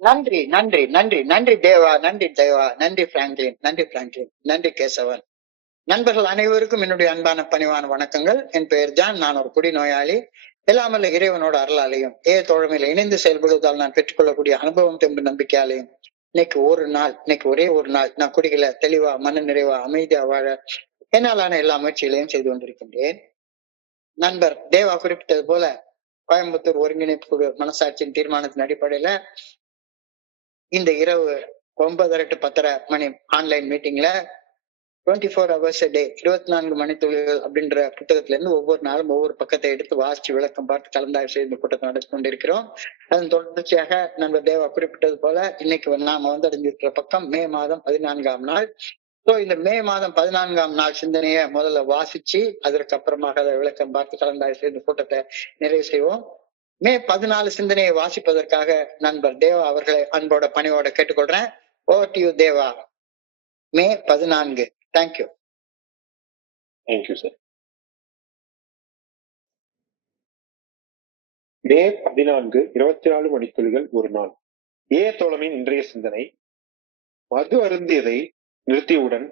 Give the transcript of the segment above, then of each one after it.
நன்றி நன்றி நன்றி நன்றி தேவா, நன்றி தேவா, நன்றி பிராங்க்லின், நன்றி பிராங்க்லின், நன்றி கேசவன். நண்பர்கள் அனைவருக்கும் என்னுடைய அன்பான பணிவான வணக்கங்கள். என் பெயர் ஜான். நான் ஒரு குடிநோயாளி. எல்லாமல்ல இறைவனோட அருளாலையும் தோழமையில இணைந்து செயல்படுவதால் நான் பெற்றுக்கொள்ளக்கூடிய அனுபவம் தெம்பு நம்பிக்கையாலையும் இன்னைக்கு ஒரே ஒரு நாள் நான் குடிகளை தெளிவா, மன நிறைவா, அமைதியா வாழ என்னாலான எல்லா முயற்சிகளையும் செய்து கொண்டிருக்கின்றேன். நண்பர் தேவா குறிப்பிட்டது போல கோயம்புத்தூர் ஒருங்கிணைப்பு குழு மனசாட்சியின் தீர்மானத்தின் அடிப்படையில இந்த இரவு 9:30 to 10:30 மணி ஆன்லைன் மீட்டிங்ல 24 hours a day, 24 மணித்துளிகள் அப்படின்ற புத்தகத்துல இருந்து ஒவ்வொரு நாளும் ஒவ்வொரு பக்கத்தை எடுத்து வாசிச்சு விளக்கம் பார்த்து கலந்தாய்வு செய்து இந்த கூட்டத்தை நடத்தி கொண்டிருக்கிறோம். அதன் தொடர்ச்சியாக நம்ம தேவா குறிப்பிட்டது போல இன்னைக்கு நாம அடைஞ்சிருக்கிற பக்கம் மே மாதம் 14ஆம் நாள். இந்த மே மாதம் 14ஆம் நாள் சிந்தனையை முதல்ல வாசிச்சு அதற்கு அப்புறமாக அதை விளக்கம் பார்த்து கலந்தாய்வு செய்து கூட்டத்தை நிறைவு செய்வோம். மே 14 சிந்தனையை வாசிப்பதற்காக நண்பர் தேவா அவர்களை அன்போட பணிவோட கேட்டுக்கொள்றேன். Over to you Deva. May 14. Thank you. Thank you sir. May 14, 24 மணித்துளிகள் ஒரு நாள். தோழமையின் இன்றைய சிந்தனை: மது அருந்தியதை நிறுத்தியவுடன்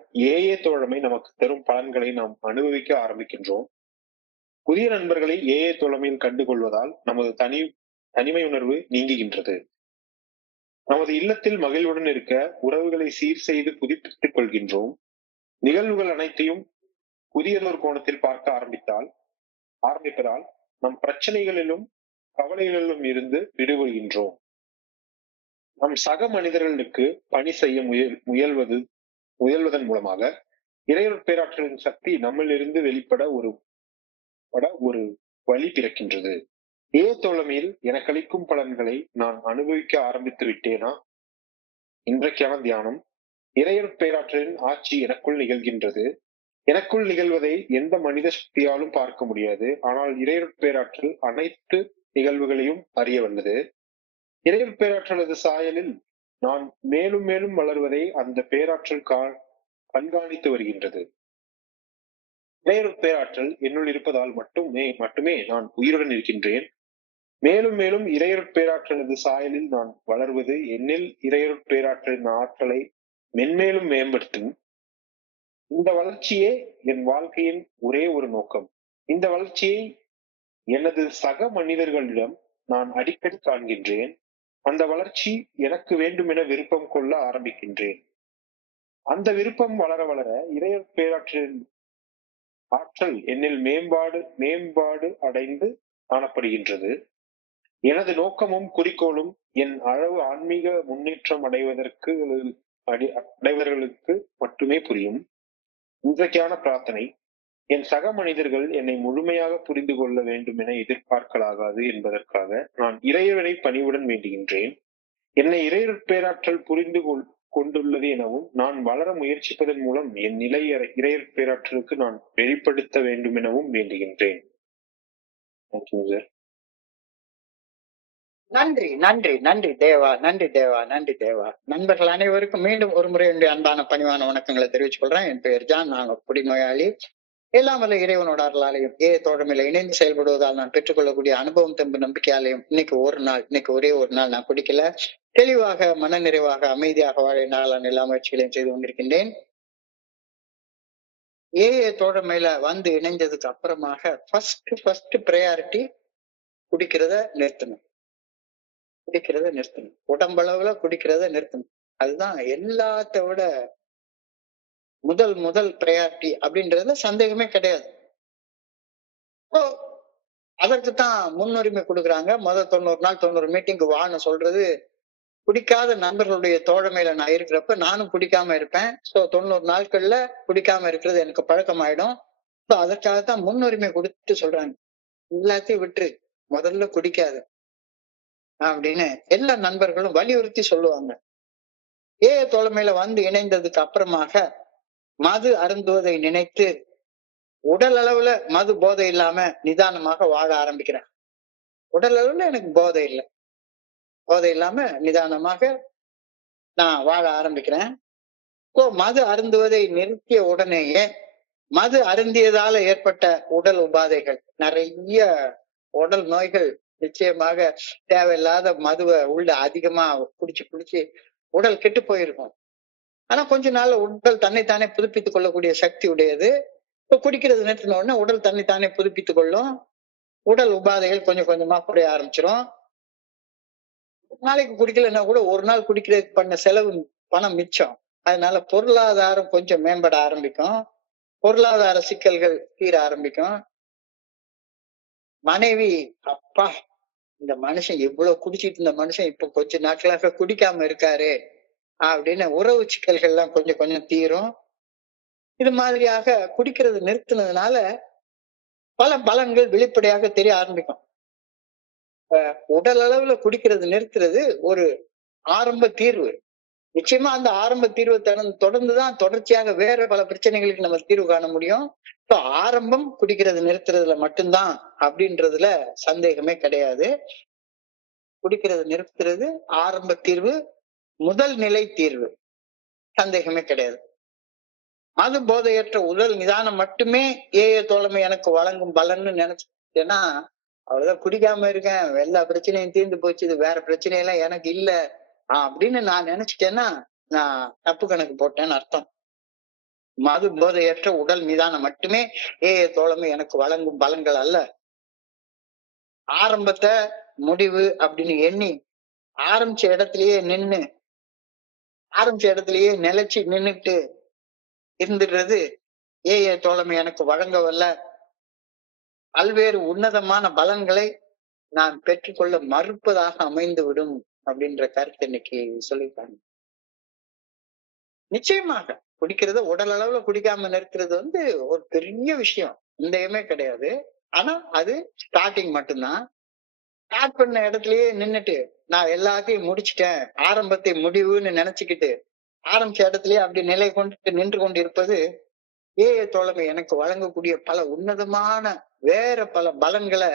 தோழமை நமக்கு தரும் பலன்களை நாம் அனுபவிக்க ஆரம்பிக்கின்றோம். புதிய நண்பர்களை தோழமையில் கண்டுகொள்வதால் நமது தனிமை உணர்வு நீங்குகின்றது. நமது இல்லத்தில் மகிழ்வுடன் இருக்க உறவுகளை சீர் செய்து புதுப்பித்துக் கொள்கின்றோம். நிகழ்வுகள் அனைத்தையும் புதியதொரு கோணத்தில் பார்க்க ஆரம்பிப்பதால் நம் பிரச்சனைகளிலும் கவலைகளிலும் இருந்து விடுபடுகின்றோம். நம் சக மனிதர்களுக்கு பணி செய்ய முயல்வதன் மூலமாக இறைவன் பேராற்றலின் சக்தி நம்மிலிருந்து வெளிப்பட ஒரு வழி பிறக்கின்றது. தோழமையில் எனக்கு அளிக்கும் பலன்களை நான் அனுபவிக்க ஆரம்பித்து விட்டேனா? இன்றைக்கான தியானம்: இறைவன் பேராற்றலின் ஆட்சி எனக்குள் நிகழ்கின்றது. எனக்குள் நிகழ்வதை எந்த மனித சக்தியாலும் பார்க்க முடியாது. ஆனால் இறைவன் பேராற்றல் அனைத்து நிகழ்வுகளையும் அறிய வல்லது. இறைவன் பேராற்றலது சாயலில் நான் மேலும் மேலும் வளர்வதை அந்த பேராற்றல் கண்காணித்து வருகின்றது. இறைவன் பேராற்றல் என்னுள் இருப்பதால் மட்டுமே நான் உயிருடன் இருக்கின்றேன். மேலும் மேலும் இறைவன் பேராற்றலது சாயலில் நான் வளர்வது என்னில் இறைவன் பேராற்றலின் ஆற்றலை மென்மேலும் மேம்படுத்தும். இந்த வளர்ச்சியே என் வாழ்க்கையின் ஒரே ஒரு நோக்கம். இந்த வளர்ச்சியை எனது சக மனிதர்களிடம் நான் அடிக்கடி காண்கின்றேன். அந்த வளர்ச்சி எனக்கு வேண்டும் என விருப்பம் கொள்ள ஆரம்பிக்கின்றேன். அந்த விருப்பம் வளர வளர இறைவன் பேராற்றலின் ஆற்றல் என்னில் மேம்பாடு அடைந்து காணப்படுகின்றது. எனது நோக்கமும் குறிக்கோளும் என் அளவு ஆன்மீக முன்னேற்றம் அடைவர்களுக்கு மட்டுமே புரியும். இன்றைக்கான பிரார்த்தனை: என் சக மனிதர்கள் என்னை முழுமையாக புரிந்து கொள்ள வேண்டும் என எதிர்பார்க்கலாகாது என்பதற்காக நான் இறைவனை பணிவுடன் வேண்டுகின்றேன். என்னை இறைவன் பேராற்றல் புரிந்து கொண்டுள்ளது எனவும் நான் வளர முயற்சிப்பதன் மூலம் என் நிலை இறைவன் பேராற்றலுக்கு நான் வெளிப்படுத்த வேண்டும் எனவும் வேண்டுகின்றேன். நன்றி நன்றி நன்றி தேவா, நன்றி தேவா, நன்றி தேவா. நண்பர்கள் அனைவருக்கும் மீண்டும் ஒரு முறை என்னுடைய அன்பான பணிவான வணக்கங்களை தெரிவித்துக் கொள்றேன். என் பெயர் ஜான். நான் குடிநோயாளி. எல்லாம் வல்ல இறைவனோட அருளாலையும் தோழமையில இணைந்து செயல்படுவதால் நான் பெற்றுக்கொள்ளக்கூடிய அனுபவம் தெம்பு நம்பிக்கையாலையும் இன்னைக்கு ஒரே ஒரு நாள் நான் குடிக்கல. தெளிவாக, மன நிறைவாக, அமைதியாக வாழ நான் எல்லா முயற்சிகளையும் செய்து கொண்டிருக்கின்றேன். தோழமையில வந்து இணைஞ்சதுக்கு அப்புறமாக ஃபர்ஸ்ட் ப்ரையாரிட்டி குடிக்கிறத நிறுத்தணும். உடம்பளவுல குடிக்கிறத நிறுத்தணும். அதுதான் எல்லாத்த விட முதல் ப்ரையாரிட்டி அப்படின்றதுல சந்தேகமே கிடையாது. அதற்குத்தான் முன்னுரிமை கொடுக்குறாங்க. முதல் 90 நாள் 90 மீட்டிங்கு வான்னு சொல்றது. குடிக்காத நண்பர்களுடைய தோழமையில நான் இருக்கிறப்ப நானும் குடிக்காம இருப்பேன். 90 நாட்கள்ல குடிக்காம இருக்கிறது எனக்கு பழக்கமாயிடும். அதற்காகத்தான் முன்னுரிமை கொடுத்து சொல்றாங்க, எல்லாத்தையும் விட்டுரு, முதல்ல குடிக்காது அப்படின்னு எல்லா நண்பர்களும் வலியுறுத்தி சொல்லுவாங்க. தோழமையில வந்து இணைந்ததுக்கு அப்புறமாக மது அருந்துவதை நினைத்து உடல் அளவுல மது போதை இல்லாம நிதானமாக வாழ ஆரம்பிக்கிறேன். உடல் அளவுல எனக்கு போதை இல்லாம நிதானமாக நான் வாழ ஆரம்பிக்கிறேன். மது அருந்துவதை நிறுத்திய உடனேயே மது அருந்தியதால ஏற்பட்ட உடல் உபாதைகள், நிறைய உடல் நோய்கள் நிச்சயமாக தேவையில்லாத மதுவை உள்ள அதிகமா குடிச்சு குடிச்சு உடல் கெட்டு போயிருக்கும். ஆனா கொஞ்ச நாள்ல உடல் தன்னைத்தானே புதுப்பித்துக் கொள்ளக்கூடிய சக்தி உடையது. இப்ப குடிக்கிறது நிறுத்தின உடனே உடல் தன்னைத்தானே புதுப்பித்துக் கொள்ளும். உடல் உபாதைகள் கொஞ்சம் கொஞ்சமா குறைய ஆரம்பிச்சிரும். ஒரு நாளைக்கு குடிக்கலைன்னா கூட ஒரு நாள் குடிக்கிறதுக்கு பண்ண செலவு பணம் மிச்சம். அதனால பொருளாதாரம் கொஞ்சம் மேம்பட ஆரம்பிக்கும். பொருளாதார சிக்கல்கள் தீர ஆரம்பிக்கும். மனைவி, அப்பா இந்த மனுஷன் எவ்வளவு குடிச்சிட்டு இருந்த மனுஷன் இப்ப கொஞ்ச நாட்களாக குடிக்காம இருக்காரு அப்படின்னு உறவு சிக்கல்கள் எல்லாம் கொஞ்சம் கொஞ்சம் தீரும். இது மாதிரியாக குடிக்கிறது நிறுத்தினதுனால பல பலன்கள் வெளிப்படையாக தெரிய ஆரம்பிக்கும். உடல் அளவுல குடிக்கிறது நிறுத்துறது ஒரு ஆரம்ப தீர்வு. நிச்சயமா அந்த ஆரம்ப தீர்வை தொடர்ந்துதான் தொடர்ச்சியாக வேற பல பிரச்சனைகளுக்கு நம்ம தீர்வு காண முடியும். இப்போ ஆரம்பம் குடிக்கிறது நிறுத்துறதுல மட்டும்தான் அப்படின்றதுல சந்தேகமே கிடையாது. குடிக்கிறது நிறுத்துறது ஆரம்ப தீர்வு, முதல் நிலை தீர்வு, சந்தேகமே கிடையாது. மது போதையற்ற உடல் நிதானம் மட்டுமே ஏய தோழமை எனக்கு வழங்கும் பலன்னு நினைச்சேன்னா அவ்வளவுதான், குடிக்காம இருக்கேன், எல்லா பிரச்சனையும் தீர்ந்து போச்சு, இது வேற பிரச்சனையெல்லாம் எனக்கு இல்ல அப்படின்னு நான் நினைச்சிட்டேன்னா நான் தப்பு கணக்கு போட்டேன்னு அர்த்தம். மது போதையற்ற உடல் நிதானம் மட்டுமே ஏய தோழமை எனக்கு வழங்கும் பலன்கள் அல்ல. ஆரம்பத்தை முடிவு அப்படின்னு எண்ணி ஆரம்பிச்ச இடத்திலேயே நிலைச்சு நின்னுட்டு இருந்துடுறது ஏய தோழமை எனக்கு வழங்க வல்ல பல்வேறு உன்னதமான பலன்களை நான் பெற்றுக்கொள்ள மறுப்பதாக அமைந்து விடும் அப்படின்ற கருத்து இன்னைக்கு சொல்லியிருக்காங்க. நிச்சயமாக குடிக்கிறத உடல் அளவுல குடிக்காம நிறுத்துறது ஒரு பெரிய விஷயம், சந்தேகமே கிடையாது. ஆனா அது ஸ்டார்டிங் மட்டும்தான். ஸ்டார்ட் பண்ண இடத்துலயே நின்னுட்டு நான் எல்லாத்தையும் முடிச்சுட்டேன், ஆரம்பத்தை முடிவுன்னு நினைச்சுக்கிட்டு ஆரம்பிச்ச இடத்துலயே அப்படி நிலை கொண்டு நின்று கொண்டு இருப்பது ஏய தோழமை எனக்கு வழங்கக்கூடிய பல உன்னதமான வேற பல பலன்களை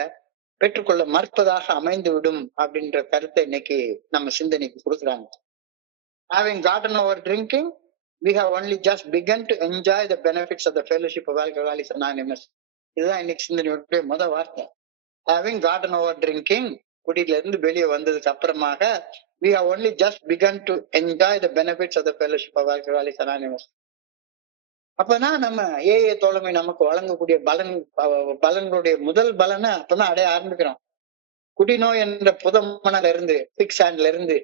பெற்றுக்கொள்ள மறுப்பதாக அமைந்து விடும் அப்படின்ற கருத்தை இன்னைக்கு நம்ம சிந்தனைக்கு கொடுக்குறாங்க. Having gotten over drinking, we have only just begun to enjoy the benefits of the fellowship of Alcoholics Anonymous. இதுதான் இன்னைக்கு சிந்தனையுடைய முதல் வார்த்தை. Having gotten over drinking, குடியில இருந்து வெளியே வந்ததுக்கு அப்புறமாக we have only just begun to enjoy the benefits of the fellowship of Alcoholics Anonymous. அப்பதான் நம்ம ஏஏ தோழமை நமக்கு வழங்கக்கூடிய பலன்களுடைய முதல் பலனை அப்பதான் அடைய ஆரம்பிக்கிறோம். குடிநோய் என்ற புத மணல இருந்து, பிக் சாண்ட்ல இருந்து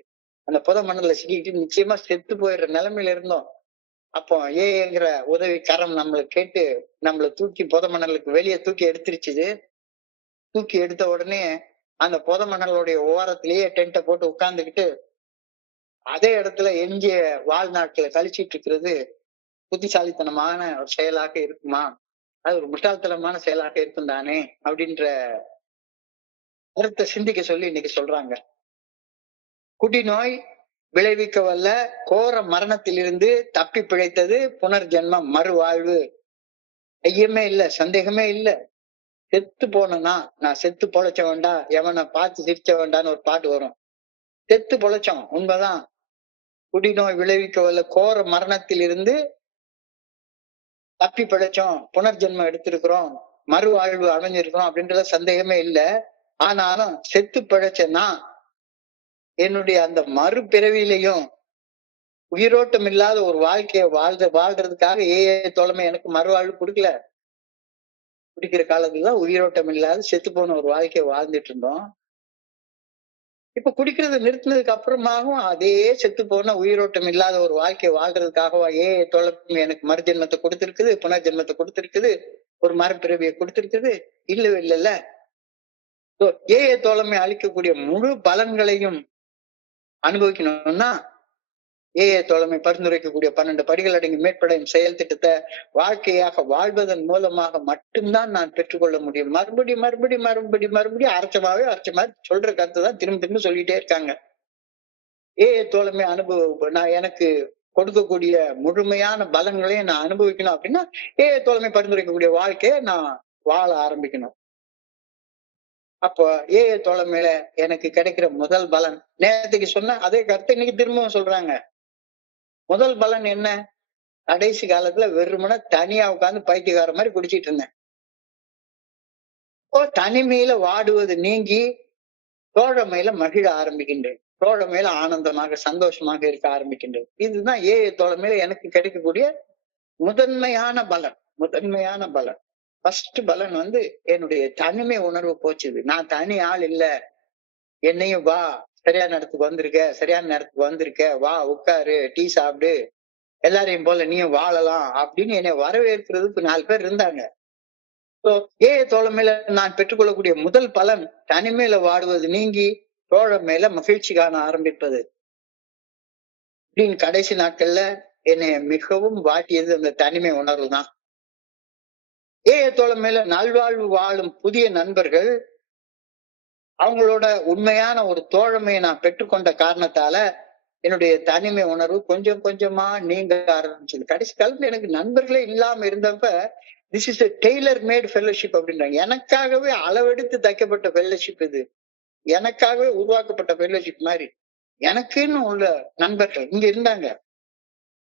அந்த புத மணல சிக்கிட்டு நிச்சயமா செத்து போயிடுற நிலைமையில இருந்தோம். அப்போ ஏங்கிற உதவி கரம் நம்மளை கேட்டு நம்மளை தூக்கி புத மணலுக்கு வெளியே தூக்கி எடுத்துருச்சுது. தூக்கி எடுத்த உடனே அந்த புத மணலுடைய ஓரத்திலேயே டென்ட்டை போட்டு உட்கார்ந்துக்கிட்டு அதே இடத்துல எஞ்சிய வாழ்நாட்களை கழிச்சிட்டு இருக்கிறது புத்திசாலித்தனமான ஒரு செயலாக இருக்குமா? அது ஒரு முட்டாள்தனமான செயலாக இருக்கும் தானே அப்படின்ற கருத்தை சிந்திக்க சொல்லி இன்னைக்கு சொல்றாங்க. குடிநோய் விளைவிக்க வல்ல கோர மரணத்திலிருந்து தப்பி பிழைத்தது புனர்ஜென்மம், மறுவாழ்வு. ஐயமே இல்ல, சந்தேகமே இல்ல. செத்து போனா நான் செத்து பொழைச்ச வேண்டா, எவனை பார்த்து சிரிச்ச வேண்டான்னு ஒரு பாட்டு வரும். செத்து பொழைச்சோம், உண்மைதான். குடிநோய் விளைவிக்க வல்ல கோர மரணத்திலிருந்து தப்பி பிழைச்சோம், புனர்ஜென்மம் எடுத்திருக்கிறோம், மறுவாழ்வு அடைஞ்சிருக்கிறோம் அப்படின்றத சந்தேகமே இல்லை. ஆனாலும் செத்து பிழைச்சேன்னா என்னுடைய அந்த மறுபிறவிலையும் உயிரோட்டம் இல்லாத ஒரு வாழ்க்கையை வாழ்றதுக்காக ஏஏ தோழமை எனக்கு மறுவாழ்வு கொடுக்கல. குடிக்கிற காலத்துலதான் உயிரோட்டம் இல்லாத செத்து போன ஒரு வாழ்க்கையை வாழ்ந்துட்டு இருந்தோம். இப்ப குடிக்கிறத நிறுத்தினதுக்கு அப்புறமாகவும் அதே செத்து போன உயிரோட்டம் இல்லாத ஒரு வாழ்க்கையை வாழ்றதுக்காகவா ஏஏ தோழமை எனக்கு மறுஜென்மத்தை கொடுத்திருக்குது, புனர்ஜென்மத்தை கொடுத்திருக்குது, ஒரு மறுபிறவியை கொடுத்திருக்குது? இல்லவே இல்லைல்ல. ஏஏ தோழமை அளிக்கக்கூடிய முழு பலன்களையும் அனுபவிக்கணும்னா ஏஏ தோழமை பரிந்துரைக்கக்கூடிய 12 படிகள் அடங்கி மேற்படையும் செயல் திட்டத்தை வாழ்க்கையாக வாழ்வதன் மூலமாக மட்டும்தான் நான் பெற்றுக்கொள்ள முடியும். மறுபடியும் அரைச்ச மாதிரி சொல்ற கருத்தை தான் திரும்ப திரும்ப சொல்லிட்டே இருக்காங்க. ஏஏ தோழமை நான் எனக்கு கொடுக்கக்கூடிய முழுமையான பலன்களையும் நான் அனுபவிக்கணும் அப்படின்னா ஏஏ தோழமை பரிந்துரைக்கக்கூடிய வாழ்க்கையை நான் வாழ ஆரம்பிக்கணும். அப்போ ஏஏ தோழமையில எனக்கு கிடைக்கிற முதல் பலன், நேரத்துக்கு சொன்ன அதே கருத்தை இன்னைக்கு திரும்பவும் சொல்றாங்க. முதல் பலன் என்ன? கடைசி காலத்துல வெறுமன தனியா உட்கார்ந்து பைத்தியக்கார மாதிரி குடிச்சிட்டு இருந்தேன். தனிமையில வாடுவது நீங்கி தோழமையில மகிழ ஆரம்பிக்கின்றேன். தோழமையில ஆனந்தமாக சந்தோஷமாக இருக்க ஆரம்பிக்கின்றேன். இதுதான் தோழமையில எனக்கு கிடைக்கக்கூடிய முதன்மையான பலன். முதன்மையான பலன். ஃபர்ஸ்ட் பலன் வந்து என்னுடைய தனிமை உணர்வு போச்சுது. நான் தனி ஆள் இல்ல. என்னையும் வா, சரியான நேரத்துக்கு வந்திருக்க, சரியான நேரத்துக்கு வந்திருக்க, வா உட்காரு, டீ சாப்பிடு, எல்லாரையும் போல நீயும் வாழலாம் அப்படின்னு என்னை வரவேற்கிறதுக்கு 4 பேர் இருந்தாங்க. தோழமையில நான் பெற்றுக்கொள்ளக்கூடிய முதல் பலன் தனிமையில வாடுவது நீங்கி தோழமையில மகிழ்ச்சி காண ஆரம்பிப்பது. அப்படின்னு கடைசி நாட்கள்ல என்னை மிகவும் வாட்டியது அந்த தனிமை உணர்வு தான். தோழமையில நல்வாழ்வு வாழும் புதிய நண்பர்கள் அவங்களோட உண்மையான ஒரு தோழமையை நான் பெற்றுக்கொண்ட காரணத்தால என்னுடைய தனிமை உணர்வு கொஞ்சம் கொஞ்சமா நீங்க ஆரம்பிச்சது. கடைசி காலத்துல எனக்கு நண்பர்களே இல்லாம இருந்தப்ப this is tailor made fellowship அப்படின்றாங்க. எனக்காகவே அளவெடுத்து தைக்கப்பட்ட ஃபெல்லோஷிப் இது. எனக்காகவே உருவாக்கப்பட்ட ஃபெல்லோஷிப் மாதிரி எனக்குன்னு உள்ள நண்பர்கள் இங்க இருந்தாங்க.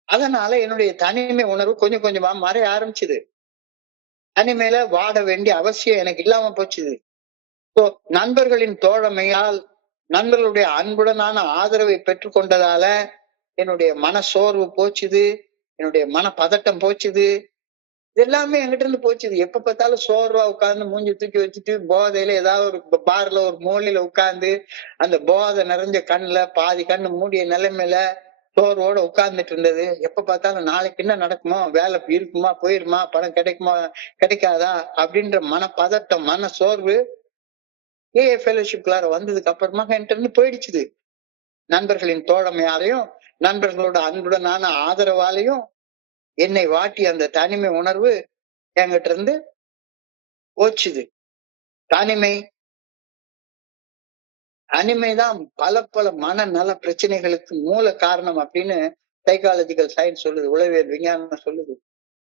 அதனால என்னுடைய தனிமை உணர்வு கொஞ்சம் கொஞ்சமா மறைய ஆரம்பிச்சுது. தனிமையில வாட வேண்டிய அவசியம் எனக்கு இல்லாம போச்சுது. நண்பர்களின் தோழமையால் நண்பர்களுடைய அன்புடனான ஆதரவை பெற்றுக்கொண்டதால என்னுடைய மன சோர்வு போச்சுது, என்னுடைய மன பதட்டம் போச்சுது. இது எல்லாமே என்கிட்ட இருந்து போச்சுது. எப்ப பார்த்தாலும் சோர்வா உட்கார்ந்து மூஞ்சி தூக்கி வச்சுட்டு போதையில ஏதாவது ஒரு பார்ல ஒரு மூலையில உட்கார்ந்து அந்த போதை நிறைஞ்ச கண்ணுல பாதி கண்ணு மூடிய நிலைமையில சோர்வோட உட்கார்ந்துட்டு இருந்தது. எப்ப பார்த்தாலும் நாளைக்கு என்ன நடக்குமோ, வேலை இருக்குமா, போயிருமா, பணம் கிடைக்குமா, கிடைக்காதா அப்படின்ற மன பதட்டம், மன சோர்வு ஃபெலோஷிப்குள்ளார வந்ததுக்கு அப்புறமா என்கிட்ட இருந்து போயிடுச்சுது. நண்பர்களின் தோழமையாலையும் நண்பர்களோட அன்புடனான ஆதரவாலையும் என்னை வாட்டி அந்த தனிமை உணர்வு என்கிட்ட இருந்து போச்சுது. தனிமைதான் பல பல மனநல பிரச்சனைகளுக்கு மூல காரணம் அப்படின்னு சைக்காலஜிக்கல் சயின்ஸ் சொல்லுது, உளவியல் விஞ்ஞானம் சொல்லுது.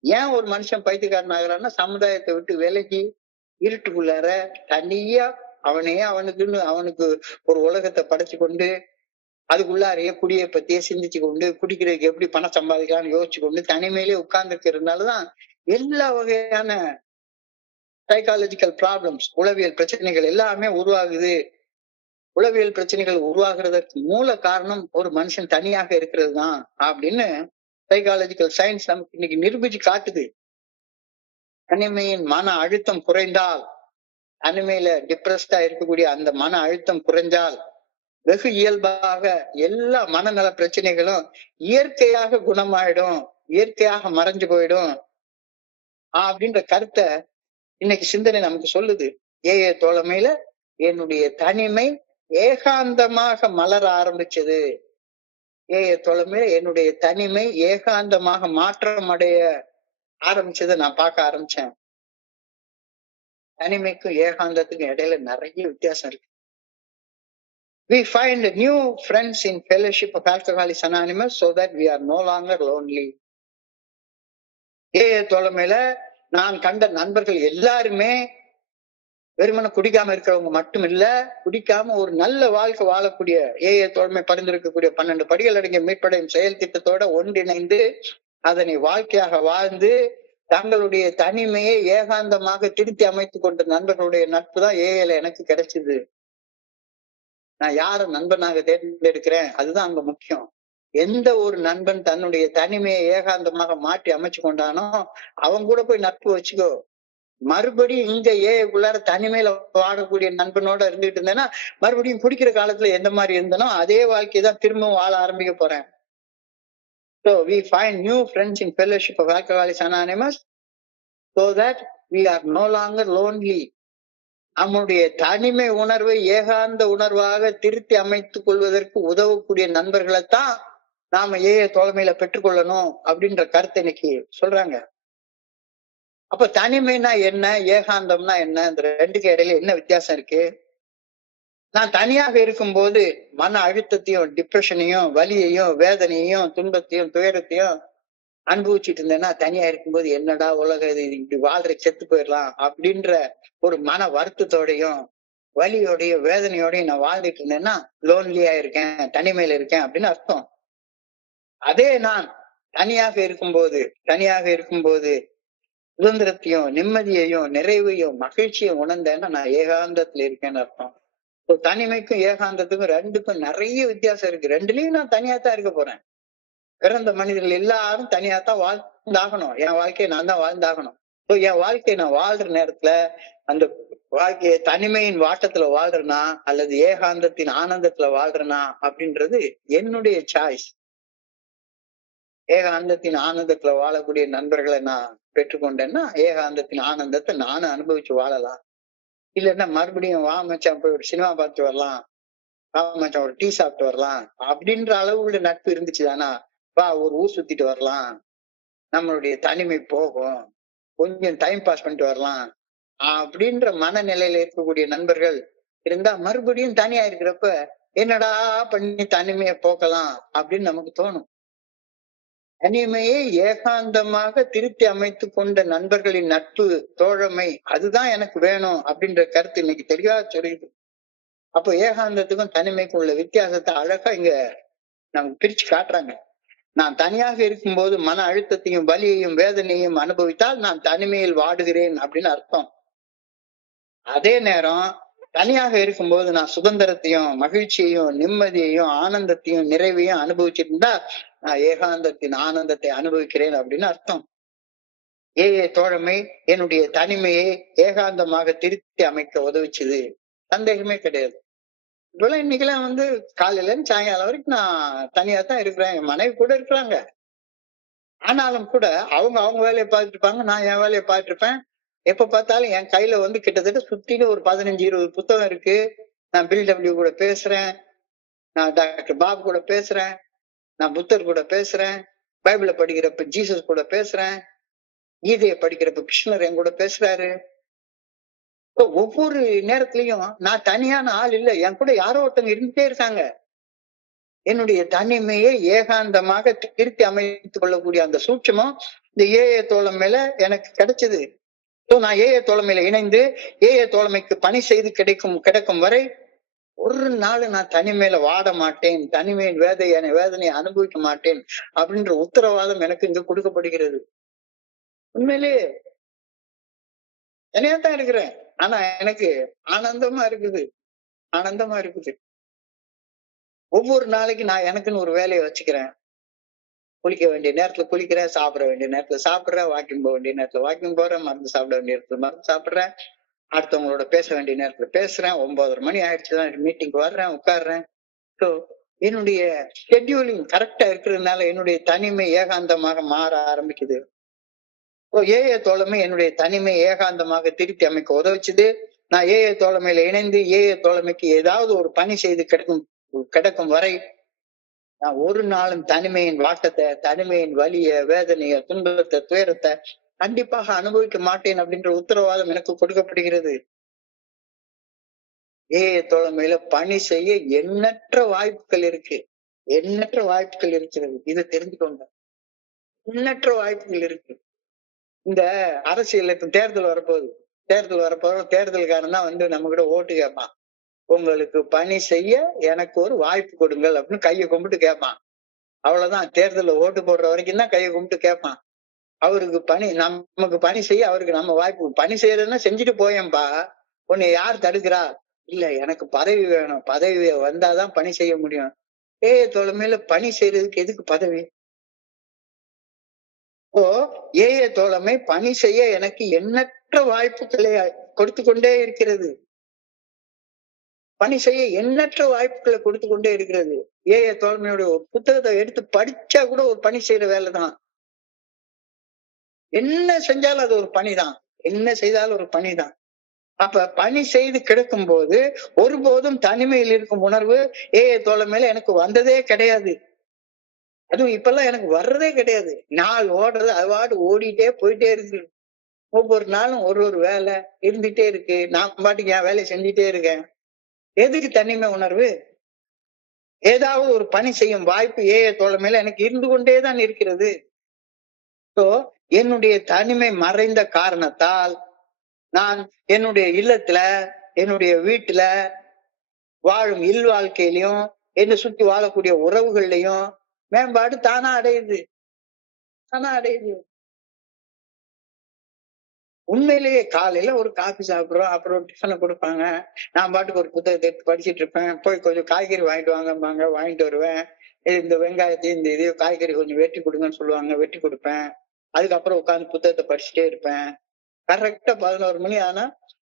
ஏன் ஒரு மனுஷன் பைத்தியக்காரன் ஆகிறான்னா சமுதாயத்தை விட்டு விலகி இருட்டுக்குள்ளார தனியா அவனுக்கு ஒரு உலகத்தை படைச்சு கொண்டு அதுக்குள்ளாரையே குடியை பத்தியே சிந்திச்சு கொண்டு குடிக்கிறதுக்கு எப்படி பணம் சம்பாதிக்கலாம்னு யோசிச்சு கொண்டு தனிமையிலே உட்கார்ந்து இருக்கிறதுனாலதான் எல்லா வகையான சைக்காலஜிக்கல் ப்ராப்ளம்ஸ், உளவியல் பிரச்சனைகள் எல்லாமே உருவாகுது. உளவியல் பிரச்சனைகள் உருவாகிறதுக்கு மூல காரணம் ஒரு மனுஷன் தனியாக இருக்கிறது தான் அப்படின்னு சைக்காலஜிக்கல் சயின்ஸ் நமக்கு இன்னைக்கு நிரூபிச்சு காட்டுது. தனிமையின் மன அழுத்தம் குறைந்தால், தனிமையில டிப்ரெஸ்டா இருக்கக்கூடிய அந்த மன அழுத்தம் குறைஞ்சால் வெகு இயல்பாக எல்லா மனநல பிரச்சனைகளும் இயற்கையாக குணமாயிடும், இயற்கையாக மறைஞ்சு போயிடும் அப்படின்ற கருத்தை இன்னைக்கு சிந்தனை நமக்கு சொல்லுது. தோழமையில என்னுடைய தனிமை ஏகாந்தமாக மலர ஆரம்பிச்சது. தோழமையில என்னுடைய தனிமை ஏகாந்தமாக மாற்றம் அடைய ஆரம்பிச்சதை நான் பார்க்க ஆரம்பிச்சேன். தனிமைக்கும் ஏகாந்தத்துக்கும் இடையில நிறைய வித்தியாசம் இருக்கு. We find new friends in fellowship of Alcoholics Anonymous so that we are no longer lonely. தோழமையில நான் கண்ட நண்பர்கள் எல்லாருமே வெறுமனை குடிக்காம இருக்கிறவங்க மட்டும் இல்ல, குடிக்காம ஒரு நல்ல வாழ்க்கை வாழக்கூடிய தோழமை பரிந்துரைக்கக்கூடிய 12 படிகள் அடங்கிய மீட்படையும் செயல் திட்டத்தோட ஒன்றிணைந்து அதனை வாழ்க்கையாக வாழ்ந்து தங்களுடைய தனிமையை ஏகாந்தமாக திருத்தி அமைத்துக் கொண்ட நண்பர்களுடைய நட்பு தான் ஏஐல எனக்கு கிடைச்சது. நான் யார நண்பனாக தேர்ந்தெடுக்கிறேன் அதுதான் அங்க முக்கியம். எந்த ஒரு நண்பன் தன்னுடைய தனிமையை ஏகாந்தமாக மாற்றி அமைச்சு கொண்டானோ அவன் கூட போய் நட்பு வச்சுக்கோ. மறுபடியும் இங்க உள்ளார தனிமையில வாழக்கூடிய நண்பனோட இருந்துட்டு இருந்தேன்னா மறுபடியும் குடிக்கிற காலத்துல எந்த மாதிரி இருந்தனோ அதே வாழ்க்கையை தான் திரும்பவும் வாழ ஆரம்பிக்க போறேன். So we find new friends in fellowship of Alcoholics Anonymous so that we are no longer lonely. நம்முடைய தனிமை உணர்வை ஏகாந்த உணர்வாக திருத்தி அமைத்துக் கொள்வதற்கு உதவக்கூடிய நண்பர்களைத்தான் நாம தோழமையில பெற்றுக்கொள்ளணும் அப்படின்ற கருத்தை இன்னைக்கு சொல்றாங்க. அப்ப தனிமைனா என்ன, ஏகாந்தம்னா என்ன, இந்த ரெண்டுக்கு இடையில என்ன வித்தியாசம் இருக்கு? நான் தனியாக இருக்கும்போது மன அழுத்தத்தையும் டிப்ரெஷனையும் வலியையும் வேதனையையும் துன்பத்தையும் துயரத்தையும் அனுபவிச்சுட்டு இருந்தேன்னா தனியா இருக்கும்போது என்னடா உலக இது இப்படி வாழ்ற செத்து போயிடலாம் அப்படின்ற ஒரு மன வருத்தத்தோடையும் வலியோடையும் வேதனையோடையும் நான் வாழ்ந்துட்டு இருந்தேன்னா லோன்லியா இருக்கேன், தனிமையில இருக்கேன் அப்படின்னு அர்த்தம். அதே நான் தனியாக இருக்கும்போது சுதந்திரத்தையும் நிம்மதியையும் நிறைவையும் மகிழ்ச்சியும் உணர்ந்தேன்னா நான் ஏகாந்தத்துல இருக்கேன்னு அர்த்தம். தனிமைக்கும் ஏகாந்தத்துக்கும் ரெண்டுக்கும் நிறைய வித்தியாசம் இருக்கு. ரெண்டுலயும் நான் தனியா தான் இருக்க போறேன். பிறந்த மனிதர்கள் எல்லாரும் தனியா தான் வாழ்ந்தாகணும். என் வாழ்க்கையை நான் தான் வாழ்ந்தாகணும். என் வாழ்க்கையை நான் வாழ்ற நேரத்துல அந்த வாழ்க்கையை தனிமையின் வாட்டத்துல வாழ்றேனா அல்லது ஏகாந்தத்தின் ஆனந்தத்துல வாழ்றேனா அப்படின்றது என்னுடைய சாய்ஸ். ஏகாந்தத்தின் ஆனந்தத்துல வாழக்கூடிய நண்பர்களை நான் பெற்றுக்கொண்டேன்னா ஏகாந்தத்தின் ஆனந்தத்தை நானும் அனுபவிச்சு வாழலாம். இல்லைன்னா மறுபடியும் வா மச்சான் போய் ஒரு சினிமா பார்த்து வரலாம், வா மச்சான் ஒரு டீ சாப்பிட்டு வரலாம் அப்படின்ற அளவுல நட்பு இருந்துச்சுதானா, வா ஒரு ஊர் சுத்திட்டு வரலாம், நம்மளுடைய தனிமை போகும், கொஞ்சம் டைம் பாஸ் பண்ணிட்டு வரலாம் அப்படின்ற மனநிலையில இருக்கக்கூடிய நண்பர்கள் இருந்தா மறுபடியும் தனியா இருக்கிறப்ப என்னடா பண்ணி தனிமையை போக்கலாம் அப்படின்னு நமக்கு தோணும். தனிமையை ஏகாந்தமாக திருத்தி அமைத்து கொண்ட நண்பர்களின் நட்பு, தோழமை அதுதான் எனக்கு வேணும் அப்படின்ற கருத்து இன்னைக்கு தெளிவா சொல்லிடுது. அப்போ ஏகாந்தத்துக்கும் தனிமைக்கும் உள்ள வித்தியாசத்தை அழகா இங்க நமக்கு பிரிச்சு காட்டுறாங்க. நான் தனியாக இருக்கும்போது மன அழுத்தத்தையும் வலியையும் வேதனையும் அனுபவித்தால் நான் தனிமையில் வாடுகிறேன் அப்படின்னு அர்த்தம். அதே நேரம் தனியாக இருக்கும்போது நான் சுதந்திரத்தையும் மகிழ்ச்சியையும் நிம்மதியையும் ஆனந்தத்தையும் நிறைவையும் அனுபவிச்சுட்டு இருந்தா நான் ஏகாந்தத்தின் ஆனந்தத்தை அனுபவிக்கிறேன் அப்படின்னு அர்த்தம். தோழமை என்னுடைய தனிமையை ஏகாந்தமாக திருத்தி அமைக்க உதவிச்சுது, சந்தேகமே கிடையாது. இப்ப இன்னைக்கெல்லாம் காலையில இருந்து சாயங்காலம் வரைக்கும் நான் தனியா தான் இருக்கிறேன். என் மனைவி கூட இருக்கிறாங்க. ஆனாலும் கூட அவங்க அவங்க வேலையை பார்த்துட்டு இருப்பாங்க, நான் என் வேலையை பார்த்துட்டு இருப்பேன். எப்ப பார்த்தாலும் என் கையில கிட்டத்தட்ட சுத்தின்னு ஒரு 15-20 புத்தகம் இருக்கு. நான் பில்டபிள்யூ கூட பேசுறேன், நான் டாக்டர் பாபு கூட பேசுறேன், நான் புத்தர் கூட பேசுறேன், பைபிளை படிக்கிறப்ப ஜீசஸ் கூட பேசுறேன், கீதையை படிக்கிறப்ப கிருஷ்ணர் என் கூட பேசுறாரு. ஒவ்வொரு நேரத்திலையும் நான் தனியான ஆள் இல்லை, என் கூட யாரோ ஒருத்தவங்க இருந்துட்டே இருக்காங்க. என்னுடைய தனிமையை ஏகாந்தமாக திருத்தி அமைத்துக் கொள்ளக்கூடிய அந்த சூட்சமும் இந்த தோழம் மேல எனக்கு கிடைச்சது. நான் தோழமையில இணைந்து தோழமைக்கு பணி செய்து கிடைக்கும் வரை ஒரு நாள் நான் தனிமையில வாட மாட்டேன், தனிமையின் வேதனையை அனுபவிக்க மாட்டேன் அப்படின்ற உத்தரவாதம் எனக்கு இங்க கொடுக்கப்படுகிறது. உண்மையிலே தனியா தான் இருக்கிறேன், ஆனா எனக்கு ஆனந்தமா இருக்குது, ஆனந்தமா இருக்குது. ஒவ்வொரு நாளைக்கு நான் எனக்குன்னு ஒரு வேலையை வச்சுக்கிறேன். குளிக்க வேண்டிய நேரத்துல குளிக்கிறேன், சாப்பிட வேண்டிய நேரத்துல சாப்பிடுறேன், வாக்கிங் போக வேண்டிய நேரத்துல வாக்கிங் போறேன், மருந்து சாப்பிட வேண்டிய நேரத்துல மருந்து சாப்பிடுறேன், அடுத்தவங்களோட பேச வேண்டிய நேரத்துல பேசுறேன். 9:30 மணி ஆயிடுச்சுதான் மீட்டிங்க்கு வர்றேன், உட்காடுறேன். ஸோ என்னுடைய ஷெட்யூலிங் கரெக்டா இருக்கிறதுனால என்னுடைய தனிமை ஏகாந்தமாக மாற ஆரம்பிக்குது. தோழமை என்னுடைய தனிமை ஏகாந்தமாக திருத்தி அமைக்க உதவிச்சுது. நான் தோழமையில இணைந்து தோழமைக்கு ஏதாவது ஒரு பணி செய்து கிடைக்கும் வரை நான் ஒரு நாளும் தனிமையின் வாட்டத்தை, தனிமையின் வலிய, வேதனைய, துன்பத்தை, துயரத்தை கண்டிப்பாக அனுபவிக்க மாட்டேன் அப்படின்ற உத்தரவாதம் எனக்கு கொடுக்கப்படுகிறது. தோழமையில பணி செய்ய எண்ணற்ற வாய்ப்புகள் இருக்கு, எண்ணற்ற வாய்ப்புகள் இருக்கிறது. இதை தெரிஞ்சுக்கோங்க, எண்ணற்ற வாய்ப்புகள் இருக்கு. இந்த அரசியலுக்கு தேர்தல் வரப்போகுது, தேர்தல்காரன் தான் நம்ம கூட ஓட்டு கேட்பான். உங்களுக்கு பணி செய்ய எனக்கு ஒரு வாய்ப்பு கொடுங்கள் அப்படின்னு கையை கும்பிட்டு கேட்பான். அவ்வளவுதான். தேர்தலில் ஓட்டு போடுற வரைக்கும் தான் கையை கும்பிட்டு கேட்பான். அவருக்கு நமக்கு பணி செய்ய அவருக்கு நம்ம வாய்ப்பு, பணி செய்யறதுன்னா செஞ்சுட்டு போயேன்பா, உன்னை யார் தடுக்கிறா? இல்ல, எனக்கு பதவி வேணும், பதவி வந்தாதான் பணி செய்ய முடியும். தோழமையில பணி செய்யறதுக்கு எதுக்கு பதவி? தோழமை பணி செய்ய எனக்கு எண்ணற்ற வாய்ப்புகளை கொடுத்து கொண்டே இருக்கிறது. பணி செய்ய எண்ணற்ற வாய்ப்புகளை கொடுத்து கொண்டே இருக்கிறது. தோழமையோட ஒரு புத்தகத்தை எடுத்து படிச்சா கூட ஒரு பணி செய்யற வேலைதான். என்ன செஞ்சாலும் அது ஒரு பணிதான், என்ன செய்தாலும் ஒரு பணிதான். அப்ப பணி செய்து கிடக்கும் போது ஒருபோதும் தனிமையில் இருக்கும் உணர்வு தோழமையில எனக்கு வந்ததே கிடையாது. அதுவும் இப்பெல்லாம் எனக்கு வர்றதே கிடையாது. நாள் ஓடுறது அதுவாடு ஓடிட்டே போயிட்டே இருக்கு. ஒவ்வொரு நாளும் ஒரு வேலை இருந்துட்டே இருக்கு. நான் பாட்டுக்கு என் வேலையை செஞ்சுட்டே இருக்கேன். எதுக்கு தனிமை உணர்வு? ஏதாவது ஒரு பணி செய்யும் வாய்ப்பு தோழமையில எனக்கு இருந்து கொண்டேதான் இருக்கிறது. என்னுடைய தனிமை மறைந்த காரணத்தால் நான் என்னுடைய இல்லத்துல, என்னுடைய வீட்டுல வாழும் இல்வாழ்க்கையிலையும், என்னை சுற்றி வாழக்கூடிய உறவுகள்லையும் மேம்பாடு தானா அடையுது, தானா அடையுது. உண்மையிலேயே காலையில ஒரு காபி சாப்பிடுறோம், அப்புறம் டிஃபனை கொடுப்பாங்க. நான் பாட்டுக்கு ஒரு புத்தகத்தை எடுத்து படிச்சிட்டு இருப்பேன். போய் கொஞ்சம் காய்கறி வாங்கிட்டு வாங்கம்பாங்க, வாங்கிட்டு வருவேன். இந்த வெங்காயத்தையும் இந்த இதையும் காய்கறி கொஞ்சம் வெட்டி கொடுங்கன்னு சொல்லுவாங்க, வெட்டி கொடுப்பேன். அதுக்கப்புறம் உட்கார்ந்து புத்தகத்தை படிச்சுட்டே இருப்பேன். கரெக்டா 11 மணி ஆனா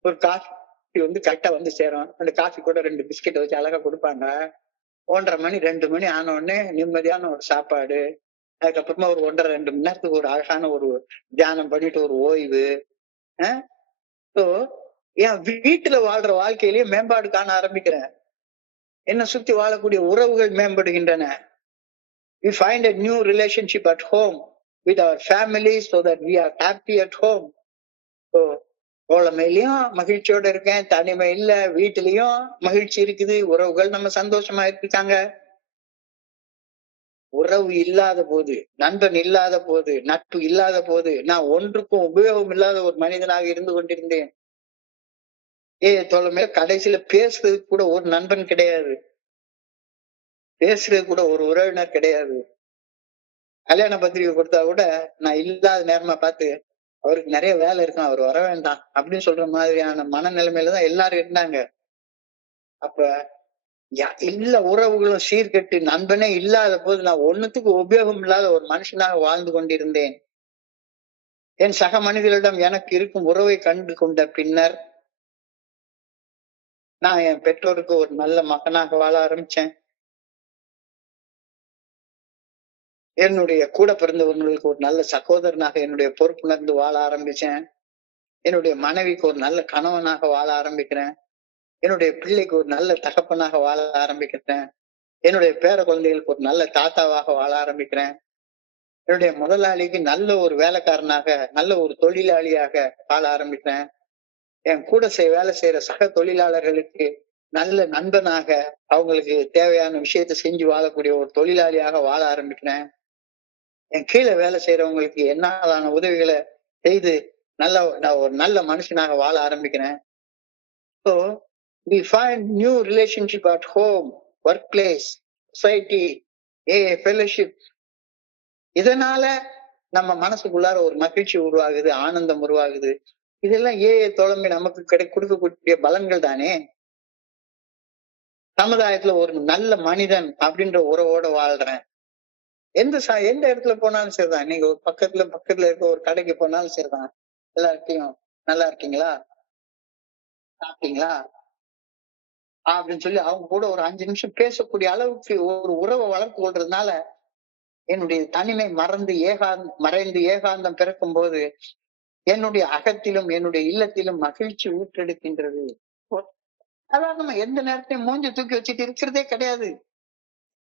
ஒரு காஃபி வந்து கரெக்டா வந்து சேரும். அந்த காஃபி கூட 2 பிஸ்கெட் வச்சு அழகா கொடுப்பாங்க. 1:30 மணி 2 மணி ஆன உடனே நிம்மதியான ஒரு சாப்பாடு. அதுக்கப்புறமா ஒரு 1 1/2 2 மணி நேரத்துக்கு ஒரு அழகான ஒரு தியானம் பண்ணிட்டு ஒரு ஓய்வு. சோ என் வீட்டுல வாழ்ற வாழ்க்கையிலேயே மேம்பாடு காண ஆரம்பிக்கிறேன். என்னை சுத்தி வாழக்கூடிய உறவுகள் மேம்படுகின்றன. We find a new relationship at home with our family so that we are happy at home. So தோழமையிலயும் மகிழ்ச்சியோட இருக்கேன், தனிமை இல்ல, வீட்டிலையும் மகிழ்ச்சி இருக்குது, உறவுகள் நம்ம சந்தோஷமா இருக்காங்க. உறவு இல்லாத போது, நண்பன் இல்லாத போது, நட்பு இல்லாத போது நான் ஒன்றுக்கும் உபயோகம் இல்லாத ஒரு மனிதனாக இருந்து கொண்டிருந்தேன். தோழமையில கடைசியில பேசுறதுக்கு கூட ஒரு நண்பன் கிடையாது, பேசுறது கூட ஒரு உறவினர் கிடையாது. கல்யாண பத்திரிகை கொடுத்தா கூட நான் இல்லாத நேரமா பார்த்து அவருக்கு நிறைய வேலை இருக்கும், அவர் வர வேண்டாம் அப்படின்னு சொல்ற மாதிரியான மனநிலைமையில தான் எல்லாரும் இருந்தாங்க. அப்ப எல்லா உறவுகளும் சீர்கெட்டு நண்பனே இல்லாத போது நான் ஒண்ணுத்துக்கு உபயோகம் இல்லாத ஒரு மனுஷனாக வாழ்ந்து கொண்டிருந்தேன். என் சக மனிதர்களிடம் எனக்கு இருக்கும் உறவை கண்டு கொண்ட பின்னர் நான் என் பெற்றோருக்கு ஒரு நல்ல மகனாக வாழ ஆரம்பிச்சேன். என்னுடைய கூட பிறந்தவர்களுக்கு ஒரு நல்ல சகோதரனாக என்னுடைய பொறுப்புணர்ந்து வாழ ஆரம்பிச்சேன். என்னுடைய மனைவிக்கு ஒரு நல்ல கணவனாக வாழ ஆரம்பிக்கிறேன். என்னுடைய பிள்ளைக்கு ஒரு நல்ல தகப்பனாக வாழ ஆரம்பிக்கிறேன். என்னுடைய பேர குழந்தைகளுக்கு ஒரு நல்ல தாத்தாவாக வாழ ஆரம்பிக்கிறேன். என்னுடைய முதலாளிக்கு நல்ல ஒரு வேலைக்காரனாக, நல்ல ஒரு தொழிலாளியாக வாழ ஆரம்பிக்கிறேன். என் கூட வேலை செய்யற சக தொழிலாளர்களுக்கு நல்ல நண்பனாக, அவங்களுக்கு தேவையான விஷயத்த செஞ்சு வாழக்கூடிய ஒரு தொழிலாளியாக வாழ ஆரம்பிக்கிறேன். என் கீழே வேலை செய்யறவங்களுக்கு என்னாலான உதவிகளை செய்து நான் ஒரு நல்ல மனுஷனாக வாழ ஆரம்பிக்கிறேன். So we find new relationship at home, workplace, society, fellowship. இதனால நம்ம மனசுக்குள்ளார ஒரு மகிழ்ச்சி உருவாகுது, ஆனந்தம் உருவாகுது. இதெல்லாம் தோழமை நமக்கு கொடுக்கக்கூடிய பலன்கள் தானே. சமுதாயத்துல ஒரு நல்ல மனிதன் அப்படின்ற உறவோட வாழ்றேன். எந்த இடத்துல போனாலும் சரிதான். நீங்க ஒரு பக்கத்துல இருக்க ஒரு கடைக்கு போனாலும் சரிதான். எல்லார்ட்டையும் நல்லா இருக்கீங்களா, சாப்பிட்டீங்களா அப்படின்னு சொல்லி அவங்க கூட ஒரு 5 நிமிஷம் பேசக்கூடிய அளவுக்கு ஒரு உறவை வளர்த்து கொள்றதுனால என்னுடைய தனிமை மறைந்து ஏகாந்தம் பிறக்கும் போது என்னுடைய அகத்திலும் என்னுடைய இல்லத்திலும் மகிழ்ச்சி ஊற்றெடுக்கின்றது. அதாவது நம்ம எந்த நேரத்தையும் மூஞ்சி தூக்கி வச்சுட்டு இருக்கிறதே கிடையாது.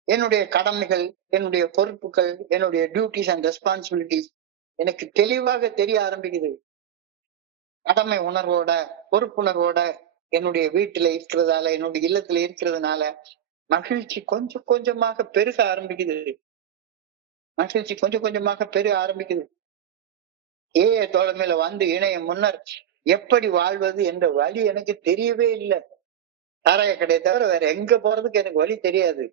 என்னுடைய கடமைகள், என்னுடைய பொறுப்புகள், என்னுடைய டியூட்டிஸ் அண்ட் ரெஸ்பான்சிபிலிட்டிஸ் எனக்கு தெளிவாக தெரிய ஆரம்பிக்குது. கடமை உணர்வோட, பொறுப்புணர்வோட என்னுடைய வீட்டுல இருக்கிறதால, என்னுடைய இல்லத்துல இருக்கிறதுனால மகிழ்ச்சி கொஞ்சம் கொஞ்சமாக பெருக ஆரம்பிக்குது. மகிழ்ச்சி கொஞ்சம் கொஞ்சமாக பெருக ஆரம்பிக்குது. தோழமையில வந்து இணைய முன்னர் எப்படி வாழ்வது என்ற வழி எனக்கு தெரியவே இல்லை. சாராய கடையை தவிர வேற எங்க போறதுக்கு எனக்கு வழி தெரியாது.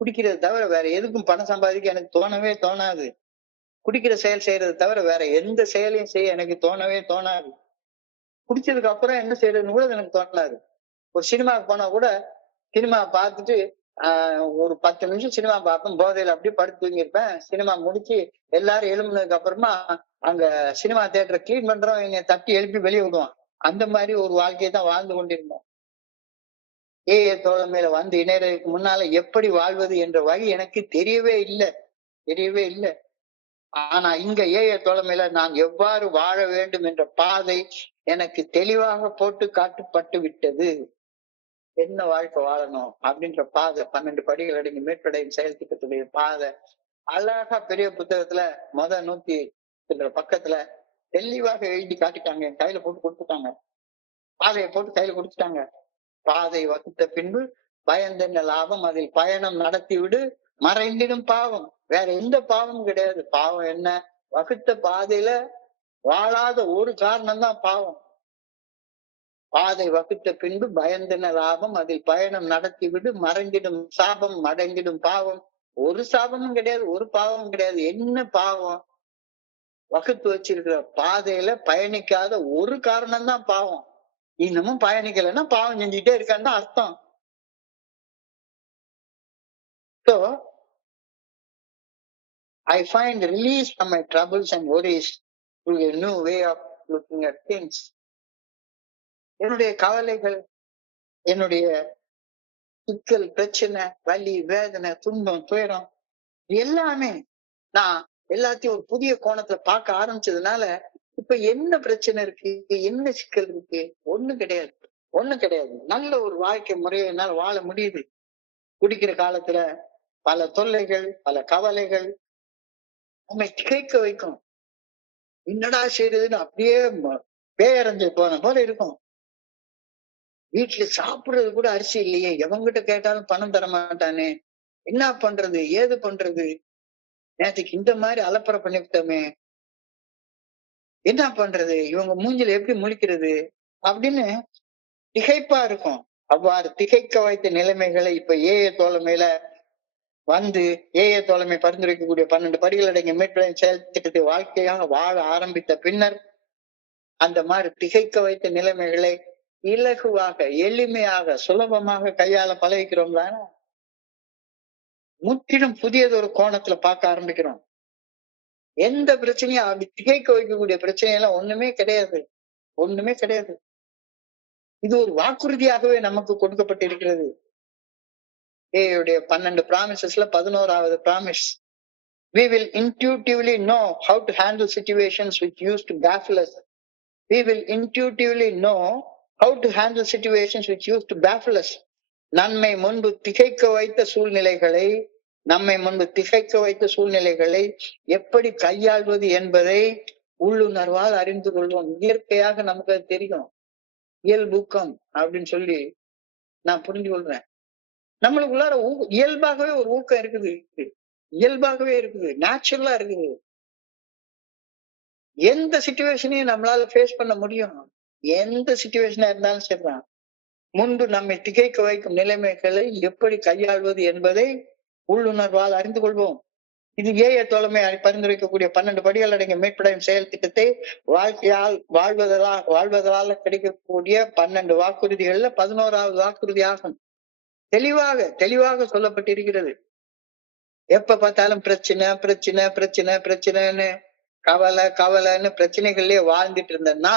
குடிக்கிறது தவிர வேற எதுக்கும் பணம் சம்பாதிக்க எனக்கு தோணவே தோணாது. குடிக்கிற செயல் செய்யறது தவிர வேற எந்த செயலையும் செய்ய எனக்கு தோணவே தோணாது. குடிச்சதுக்கு அப்புறம் என்ன செய்யறதுன்னு கூட எனக்கு தோணாது. ஒரு சினிமாவுக்கு போனா கூட சினிமா பார்த்துட்டு ஒரு 10 நிமிஷம் சினிமா பார்ப்பேன், போதையில அப்படியே படுத்து தூங்கியிருப்பேன். சினிமா முடிச்சு எல்லாரும் எழுப்புனதுக்கு அப்புறமா அங்க சினிமா தியேட்டரை கிளீன் பண்றோம், என்னை தட்டி எழுப்பி வெளியே விடுவான். அந்த மாதிரி ஒரு வாழ்க்கையை தான் வாழ்ந்து கொண்டிருந்தோம். தோழமையில வந்து இணையறதுக்கு முன்னால எப்படி வாழ்வது என்ற வழி எனக்கு தெரியவே இல்லை. ஆனா இங்க தோழமையில நான் எவ்வாறு வாழ வேண்டும் என்ற பாதை எனக்கு தெளிவாக போட்டு காட்டப்பட்டு விட்டது. என்ன வாழ்க்கை வாழணும் அப்படின்ற பாதை, 12 படிகள் அடங்கி மேற்படையும் செயல் திட்டத்துடைய பாதை அழகா பெரிய புத்தகத்துல 100 பக்கத்துல தெளிவாக எழுதி காட்டிட்டாங்க. என் கையில போட்டு கொடுத்துட்டாங்க. பாதையை போட்டு கையில கொடுத்துட்டாங்க. பாதை வகுத்த பின்பு பயந்தென்ன லாபம், அதில் பயணம் நடத்தி விடு, மறைந்திடும் பாவம். வேற எந்த பாவமும் கிடையாது. பாவம் என்ன? வகுத்த பாதையில வாழாத ஒரு காரணம் தான் பாவம். பாதை வகுத்த பின்பு பயந்தென்ன லாபம், அதில் பயணம் நடத்தி விடு, மறைந்திடும் சாபம், அடைந்திடும் பாவம். ஒரு சாபமும் கிடையாது, ஒரு பாவமும் கிடையாது. என்ன பாவம்? வகுத்து வச்சிருக்கிற பாதையில பயணிக்காத ஒரு காரணம் தான் பாவம். இன்னமும் பயணிக்கலைன்னா பாவம் செஞ்சுட்டே இருக்கான்னு தான் அர்த்தம். So I find release from my troubles and worries through a new way of looking at things. என்னுடைய கவலைகள், என்னுடைய சிக்கல், பிரச்சனை, வலி, வேதனை, துன்பம், துயரம் எல்லாமே நான் எல்லாத்தையும் ஒரு புதிய கோணத்துல பார்க்க ஆரம்பிச்சதுனால இப்ப என்ன பிரச்சனை இருக்கு, என்ன சிக்கல் இருக்கு? ஒண்ணும் கிடையாது, ஒண்ணும் கிடையாது. நல்ல ஒரு வாழ்க்கை முறையை என்னால வாழ முடியுது. குடிக்கிற காலத்துல பல தொல்லைகள், பல கவலைகள் நம்மை திகைக்க வைக்கும். என்னடா செய்யறதுன்னு அப்படியே பேயரைஞ்சு போன போல இருக்கும். வீட்டுல சாப்பிடுறது கூட அரிசி இல்லையே, எவங்கிட்ட கேட்டாலும் பணம் தர மாட்டானே, என்ன பண்றது, ஏது பண்றது, நேற்றுக்கு இந்த மாதிரி அலப்பறை பண்ணிவிட்டோமே, என்ன பண்றது, இவங்க மூஞ்சில எப்படி முழிக்கிறது அப்படின்னு திகைப்பா இருக்கும். அவ்வாறு திகைக்க வைத்த நிலைமைகளை இப்ப ஏஏ தோழமையில வந்து ஏஏ தோழமை பரிந்துரைக்கக்கூடிய 12 படிகள் அடங்கிய மீட்பு செயல் திட்டத்தை வாழ்க்கையாக வாழ ஆரம்பித்த பின்னர் அந்த மாதிரி திகைக்க வைத்த நிலைமைகளை இலகுவாக, எளிமையாக, சுலபமாக கையாள பழகிக்கிறோம்ல, முற்றிலும் புதியதொரு கோணத்துல பார்க்க ஆரம்பிக்கிறோம். எந்த பிரச்சனையும் அப்படி திகைக்க வைக்கக்கூடிய பிரச்சனையெல்லாம் ஒண்ணுமே கிடையாது, ஒண்ணுமே கிடையாது. இது ஒரு வாக்குறுதியாகவே நமக்கு கொடுக்கப்பட்டிருக்கிறது. ஏயுடைய 12 ப்ராமிசஸ்ல 11வது promise, we will intuitively know how to handle situations which used to baffle us. We will intuitively know how to handle situations which used to baffle us. நம்மை முன்பு திகைக்க வைத்த சூழ்நிலைகளை, நம்மை முன்பு திகைக்க வைத்த சூழ்நிலைகளை எப்படி கையாள்வது என்பதை உள்ளுணர்வால் அறிந்து கொள்வோம். இயற்கையாக நமக்கு அது தெரியும். இயல்பூக்கம் அப்படின்னு சொல்லி நான் புரிஞ்சு கொள்றேன். நம்மளுக்குள்ளார இயல்பாகவே ஒரு ஊக்கம் இருக்குது, இயல்பாகவே இருக்குது, நேச்சுரலா இருக்குது. எந்த சிச்சுவேஷனையும் நம்மளால ஃபேஸ் பண்ண முடியும். எந்த சிச்சுவேஷனா இருந்தாலும் சரிதான். முன்பு நம்மை திகைக்க வைக்கும் நிலைமைகளை எப்படி கையாள்வது என்பதை உள்ளுணர்வால் அறிந்து கொள்வோம். இது ஏஏ தோழமை பரிந்துரைக்கக்கூடிய 12 படிகள் அடங்கிய மீட்படையும் செயல் திட்டத்தை வாழ்க்கையால் வாழ்வதால கிடைக்கக்கூடிய 12 வாக்குறுதிகள்ல 11வது வாக்குறுதி ஆகும். தெளிவாக சொல்லப்பட்டிருக்கிறது. எப்ப பார்த்தாலும் பிரச்சனை பிரச்சனை பிரச்சனை பிரச்சனைன்னு கவலைன்னு பிரச்சனைகள்லயே வாழ்ந்துட்டு இருந்தேன்னா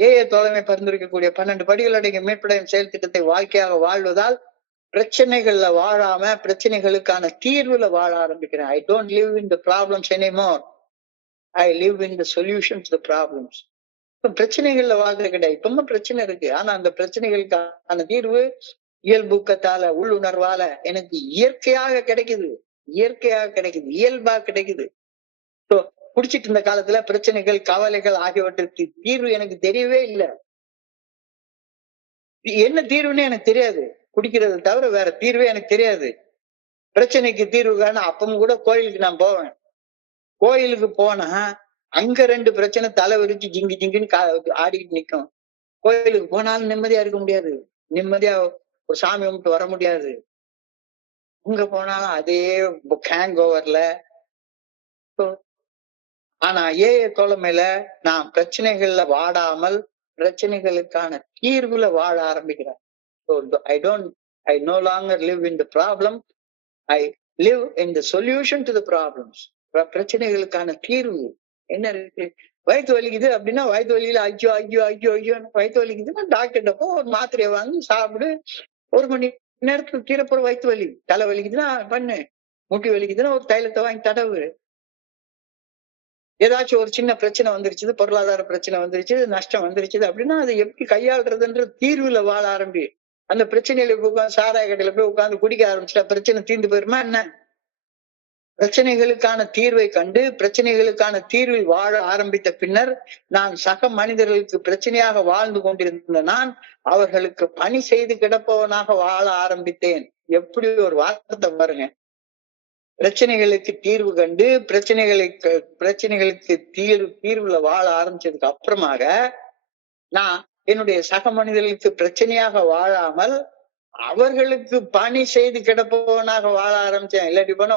ஏஏ தோழமை பரிந்துரைக்கக்கூடிய 12 படிகள் அடங்கிய மீட்படையும் செயல் திட்டத்தை வாழ்க்கையாக வாழ்வதால் பிரச்சனைகள்ல வாழாம பிரச்சனைகளுக்கான தீர்வுல வாழ ஆரம்பிக்கிறேன். I don't live in the problems anymore. I live in the solution to the problems. இப்ப பிரச்சனைகள்ல வாழ்றது கிடையாது. இப்பவும் பிரச்சனை இருக்கு. ஆனா அந்த பிரச்சனைகளுக்கான தீர்வு இயல்பூக்கத்தால, உள்ளுணர்வால எனக்கு இயற்கையாக கிடைக்குது, இயல்பா கிடைக்குது. குடிச்சிட்டு இருந்த காலத்துல பிரச்சனைகள், கவலைகள் ஆகியவற்றுக்கு தீர்வு எனக்கு தெரியவே இல்லை. என்ன தீர்வுன்னு எனக்கு தெரியாது. குடிக்கிறத தவிர வேற தீர்வே எனக்கு தெரியாது. பிரச்சனைக்கு தீர்வு காண அப்பவும் கூட கோயிலுக்கு நான் போவேன். கோயிலுக்கு போனா அங்க 2 பிரச்சனை தலை விரிச்சு ஜிங்கி ஜிங்கின்னு ஆடிக்கிட்டு நிக்கும். கோயிலுக்கு போனாலும் நிம்மதியா இருக்க முடியாது, நிம்மதியா ஒரு சாமி கும்பிட்டு வர முடியாது. அங்க போனாலும் அதே ஹேங் ஓவர்ல. ஆனா ஏஏ தோழமையில நான் பிரச்சனைகள்ல வாடாமல் பிரச்சனைகளுக்கான தீர்வுல வாழ ஆரம்பிக்கிறேன். So I no longer live in the problem. I live in the solution to the problems. பிரச்சனைகளுக்கான தீர்வு என்ன இருக்கு? வயிற்று வலிக்குது அப்படின்னா வயிற்று வலியில ஐயோ ஐயோ ஐயோ ஐயோ வயிற்று வலிக்குதுன்னா டாக்டர்கிட்ட போ, ஒரு மாத்திரையை வாங்கி சாப்பிடு, 1 மணி நேரத்துக்கு தீரப்போற வயிற்று வலி. தலை வலிக்குதுன்னா பண்ணு, முட்டி வலிக்குதுன்னா ஒரு தைலத்தை வாங்கி தடவு. ஏதாச்சும் ஒரு சின்ன பிரச்சனை வந்துருச்சு, பொருளாதார பிரச்சனை வந்துருச்சு, நஷ்டம் வந்துருச்சு அப்படின்னா அதை எப்படி கையாளுறதுன்ற தீர்வுல வாழ ஆரம்பி. அந்த பிரச்சனையில போய் உட்காந்து சாராய கடையில போய் உட்காந்து குடிக்க ஆரம்பிச்சுட்டா பிரச்சனை தீர்ந்து போயிருமா என்ன? பிரச்சனைகளுக்கான தீர்வை கண்டு பிரச்சனைகளுக்கான தீர்வில் வாழ ஆரம்பித்த பின்னர் நான் சக மனிதர்களுக்கு பிரச்சனையாக வாழ்ந்து கொண்டிருந்த நான் அவர்களுக்கு பணி செய்து கிடப்பவனாக வாழ ஆரம்பித்தேன். எப்படி ஒரு வார்த்தை பாருங்க. பிரச்சனைகளுக்கு தீர்வு கண்டு பிரச்சனைகளுக்கு தீர்வுல வாழ ஆரம்பிச்சதுக்கு அப்புறமாக நான் என்னுடைய சக மனிதர்களுக்கு பிரச்சனையாக வாழாமல் அவர்களுக்கு பணி செய்து கிடப்பவனாக வாழ ஆரம்பிச்சேன். இல்லாட்டி போனா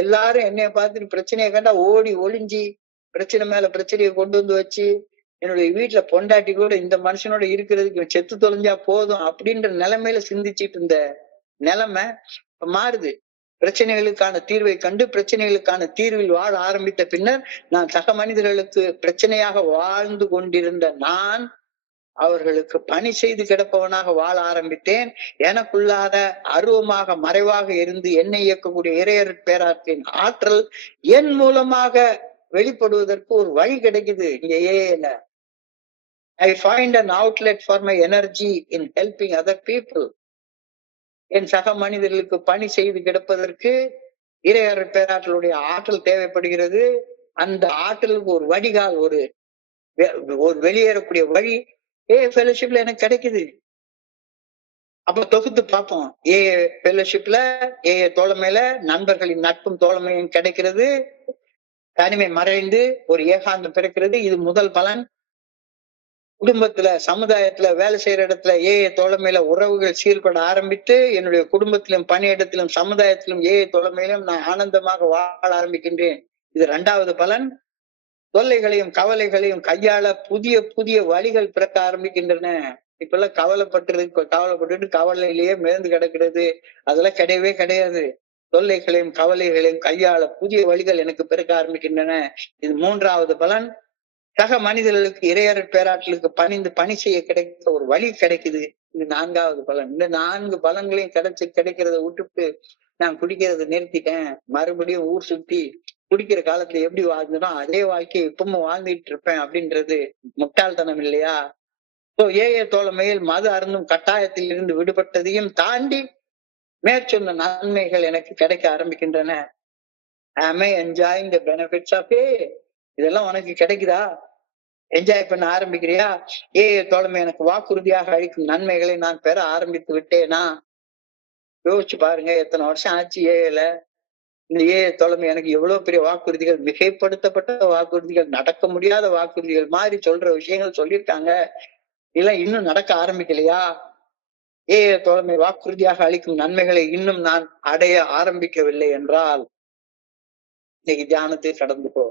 எல்லாரும் என்னைய பார்த்துட்டு பிரச்சனையை கண்டா ஓடி ஒளிஞ்சி பிரச்சனை மேல பிரச்சனையை கொண்டு வந்து வச்சு என்னுடைய வீட்டுல பொண்டாட்டி கூட இந்த மனுஷனோட இருக்கிறதுக்கு இவன் செத்து தொலைஞ்சா போதும் அப்படின்ற நிலைமையில சிந்திச்சிட்டு இருந்த நிலைமை இப்ப மாறுது. பிரச்சனைகளுக்கான தீர்வை கண்டு பிரச்சனைகளுக்கான தீர்வில் வாழ ஆரம்பித்த பின்னர் நான் சக மனிதர்களுக்கு பிரச்சனையாக வாழ்ந்து கொண்டிருந்த நான் அவர்களுக்கு பணி செய்து கிடப்பவனாக வாழ ஆரம்பித்தேன். எனக்குள்ளாத அருவமாக மறைவாக இருந்து என்னை இயக்கக்கூடிய இறையர் பேராற்றின் ஆற்றல் என் மூலமாக வெளிப்படுவதற்கு ஒரு வழி கிடைக்குது. இங்க ஏல I find an outlet for my energy in helping other people. என் சக மனிதர்களுக்கு பணி செய்து கிடப்பதற்கு இறையர் பேராற்றலுடைய ஆற்றல் தேவைப்படுகிறது. அந்த ஆற்றலுக்கு ஒரு வடிகால், ஒரு வெளியேறக்கூடிய வழி ஃபெலோஷிப்ல எனக்கு கிடைக்குது. அப்ப தொகுத்து பார்ப்போம். ஃபெலோஷிப்ல தோழமையில நண்பர்களின் நட்பும் தோழமையும் கிடைக்கிறது. தனிமை மறைந்து ஒரு ஏகாந்தம் பிறக்கிறது. இது முதல் பலன். குடும்பத்துல சமுதாயத்துல வேலை செய்யற இடத்துல தோழமையில உறவுகள் சீர்பட ஆரம்பித்து என்னுடைய குடும்பத்திலும் பணியிடத்திலும் சமுதாயத்திலும் தோழமையிலும் நான் ஆனந்தமாக வாழ ஆரம்பிக்கின்றேன். இது 2வது பலன். தொல்லைகளையும் கவலைகளையும் கையாள புதிய புதிய வழிகள் பிறக்க ஆரம்பிக்கின்றன. இப்ப எல்லாம் கவலைப்பட்டு கவலையிலேயே மிதந்து கிடக்கிறது. அதெல்லாம் கிடையவே கிடையாது. தொல்லைகளையும் கவலைகளையும் கையாள புதிய வழிகள் எனக்கு பிறக்க ஆரம்பிக்கின்றன. இது 3வது பலன். சக மனிதர்களுக்கு இறையர் பேராற்றலுக்கு பணிந்து பணி செய்ய கிடைக்க ஒரு வழி கிடைக்குது. இது 4வது பலன். இந்த 4 பலன்களையும் கிடைக்கிறத விட்டுட்டு நான் குடிக்கிறத நிறுத்திட்டேன். மறுபடியும் ஊர் சுத்தி குடிக்கிற காலத்துல எப்படி வாழ்ந்தனோ அதே வாழ்க்கையை இப்பவும் வாழ்ந்துட்டு இருப்பேன் அப்படின்றது முட்டாள்தனம் இல்லையா? தோழமையில் மது அருந்தும் கட்டாயத்தில் இருந்து விடுபட்டதையும் தாண்டி மேற்சொன்ன நன்மைகள் எனக்கு கிடைக்க ஆரம்பிக்கின்றன. Am I enjoying the benefits of இதெல்லாம் உனக்கு கிடைக்குதா? என்ஜாய் பண்ண ஆரம்பிக்கிறியா? தோழமை எனக்கு வாக்குறுதியாக அளிக்கும் நன்மைகளை நான் பெற ஆரம்பித்து விட்டேனா? யோசிச்சு பாருங்க. எத்தனை வருஷம் ஆச்சு இந்த தோழமை எனக்கு எவ்வளவு பெரிய வாக்குறுதிகள், மிகைப்படுத்தப்பட்ட வாக்குறுதிகள், நடக்க முடியாத வாக்குறுதிகள் மாதிரி சொல்ற விஷயங்கள் சொல்லியிருக்காங்க. இல்ல இன்னும் நடக்க ஆரம்பிக்கலையா? தோழமை வாக்குறுதியாக அளிக்கும் நன்மைகளை இன்னும் நான் அடைய ஆரம்பிக்கவில்லை என்றால் இன்னைக்கு தியானத்தை கடந்து போ.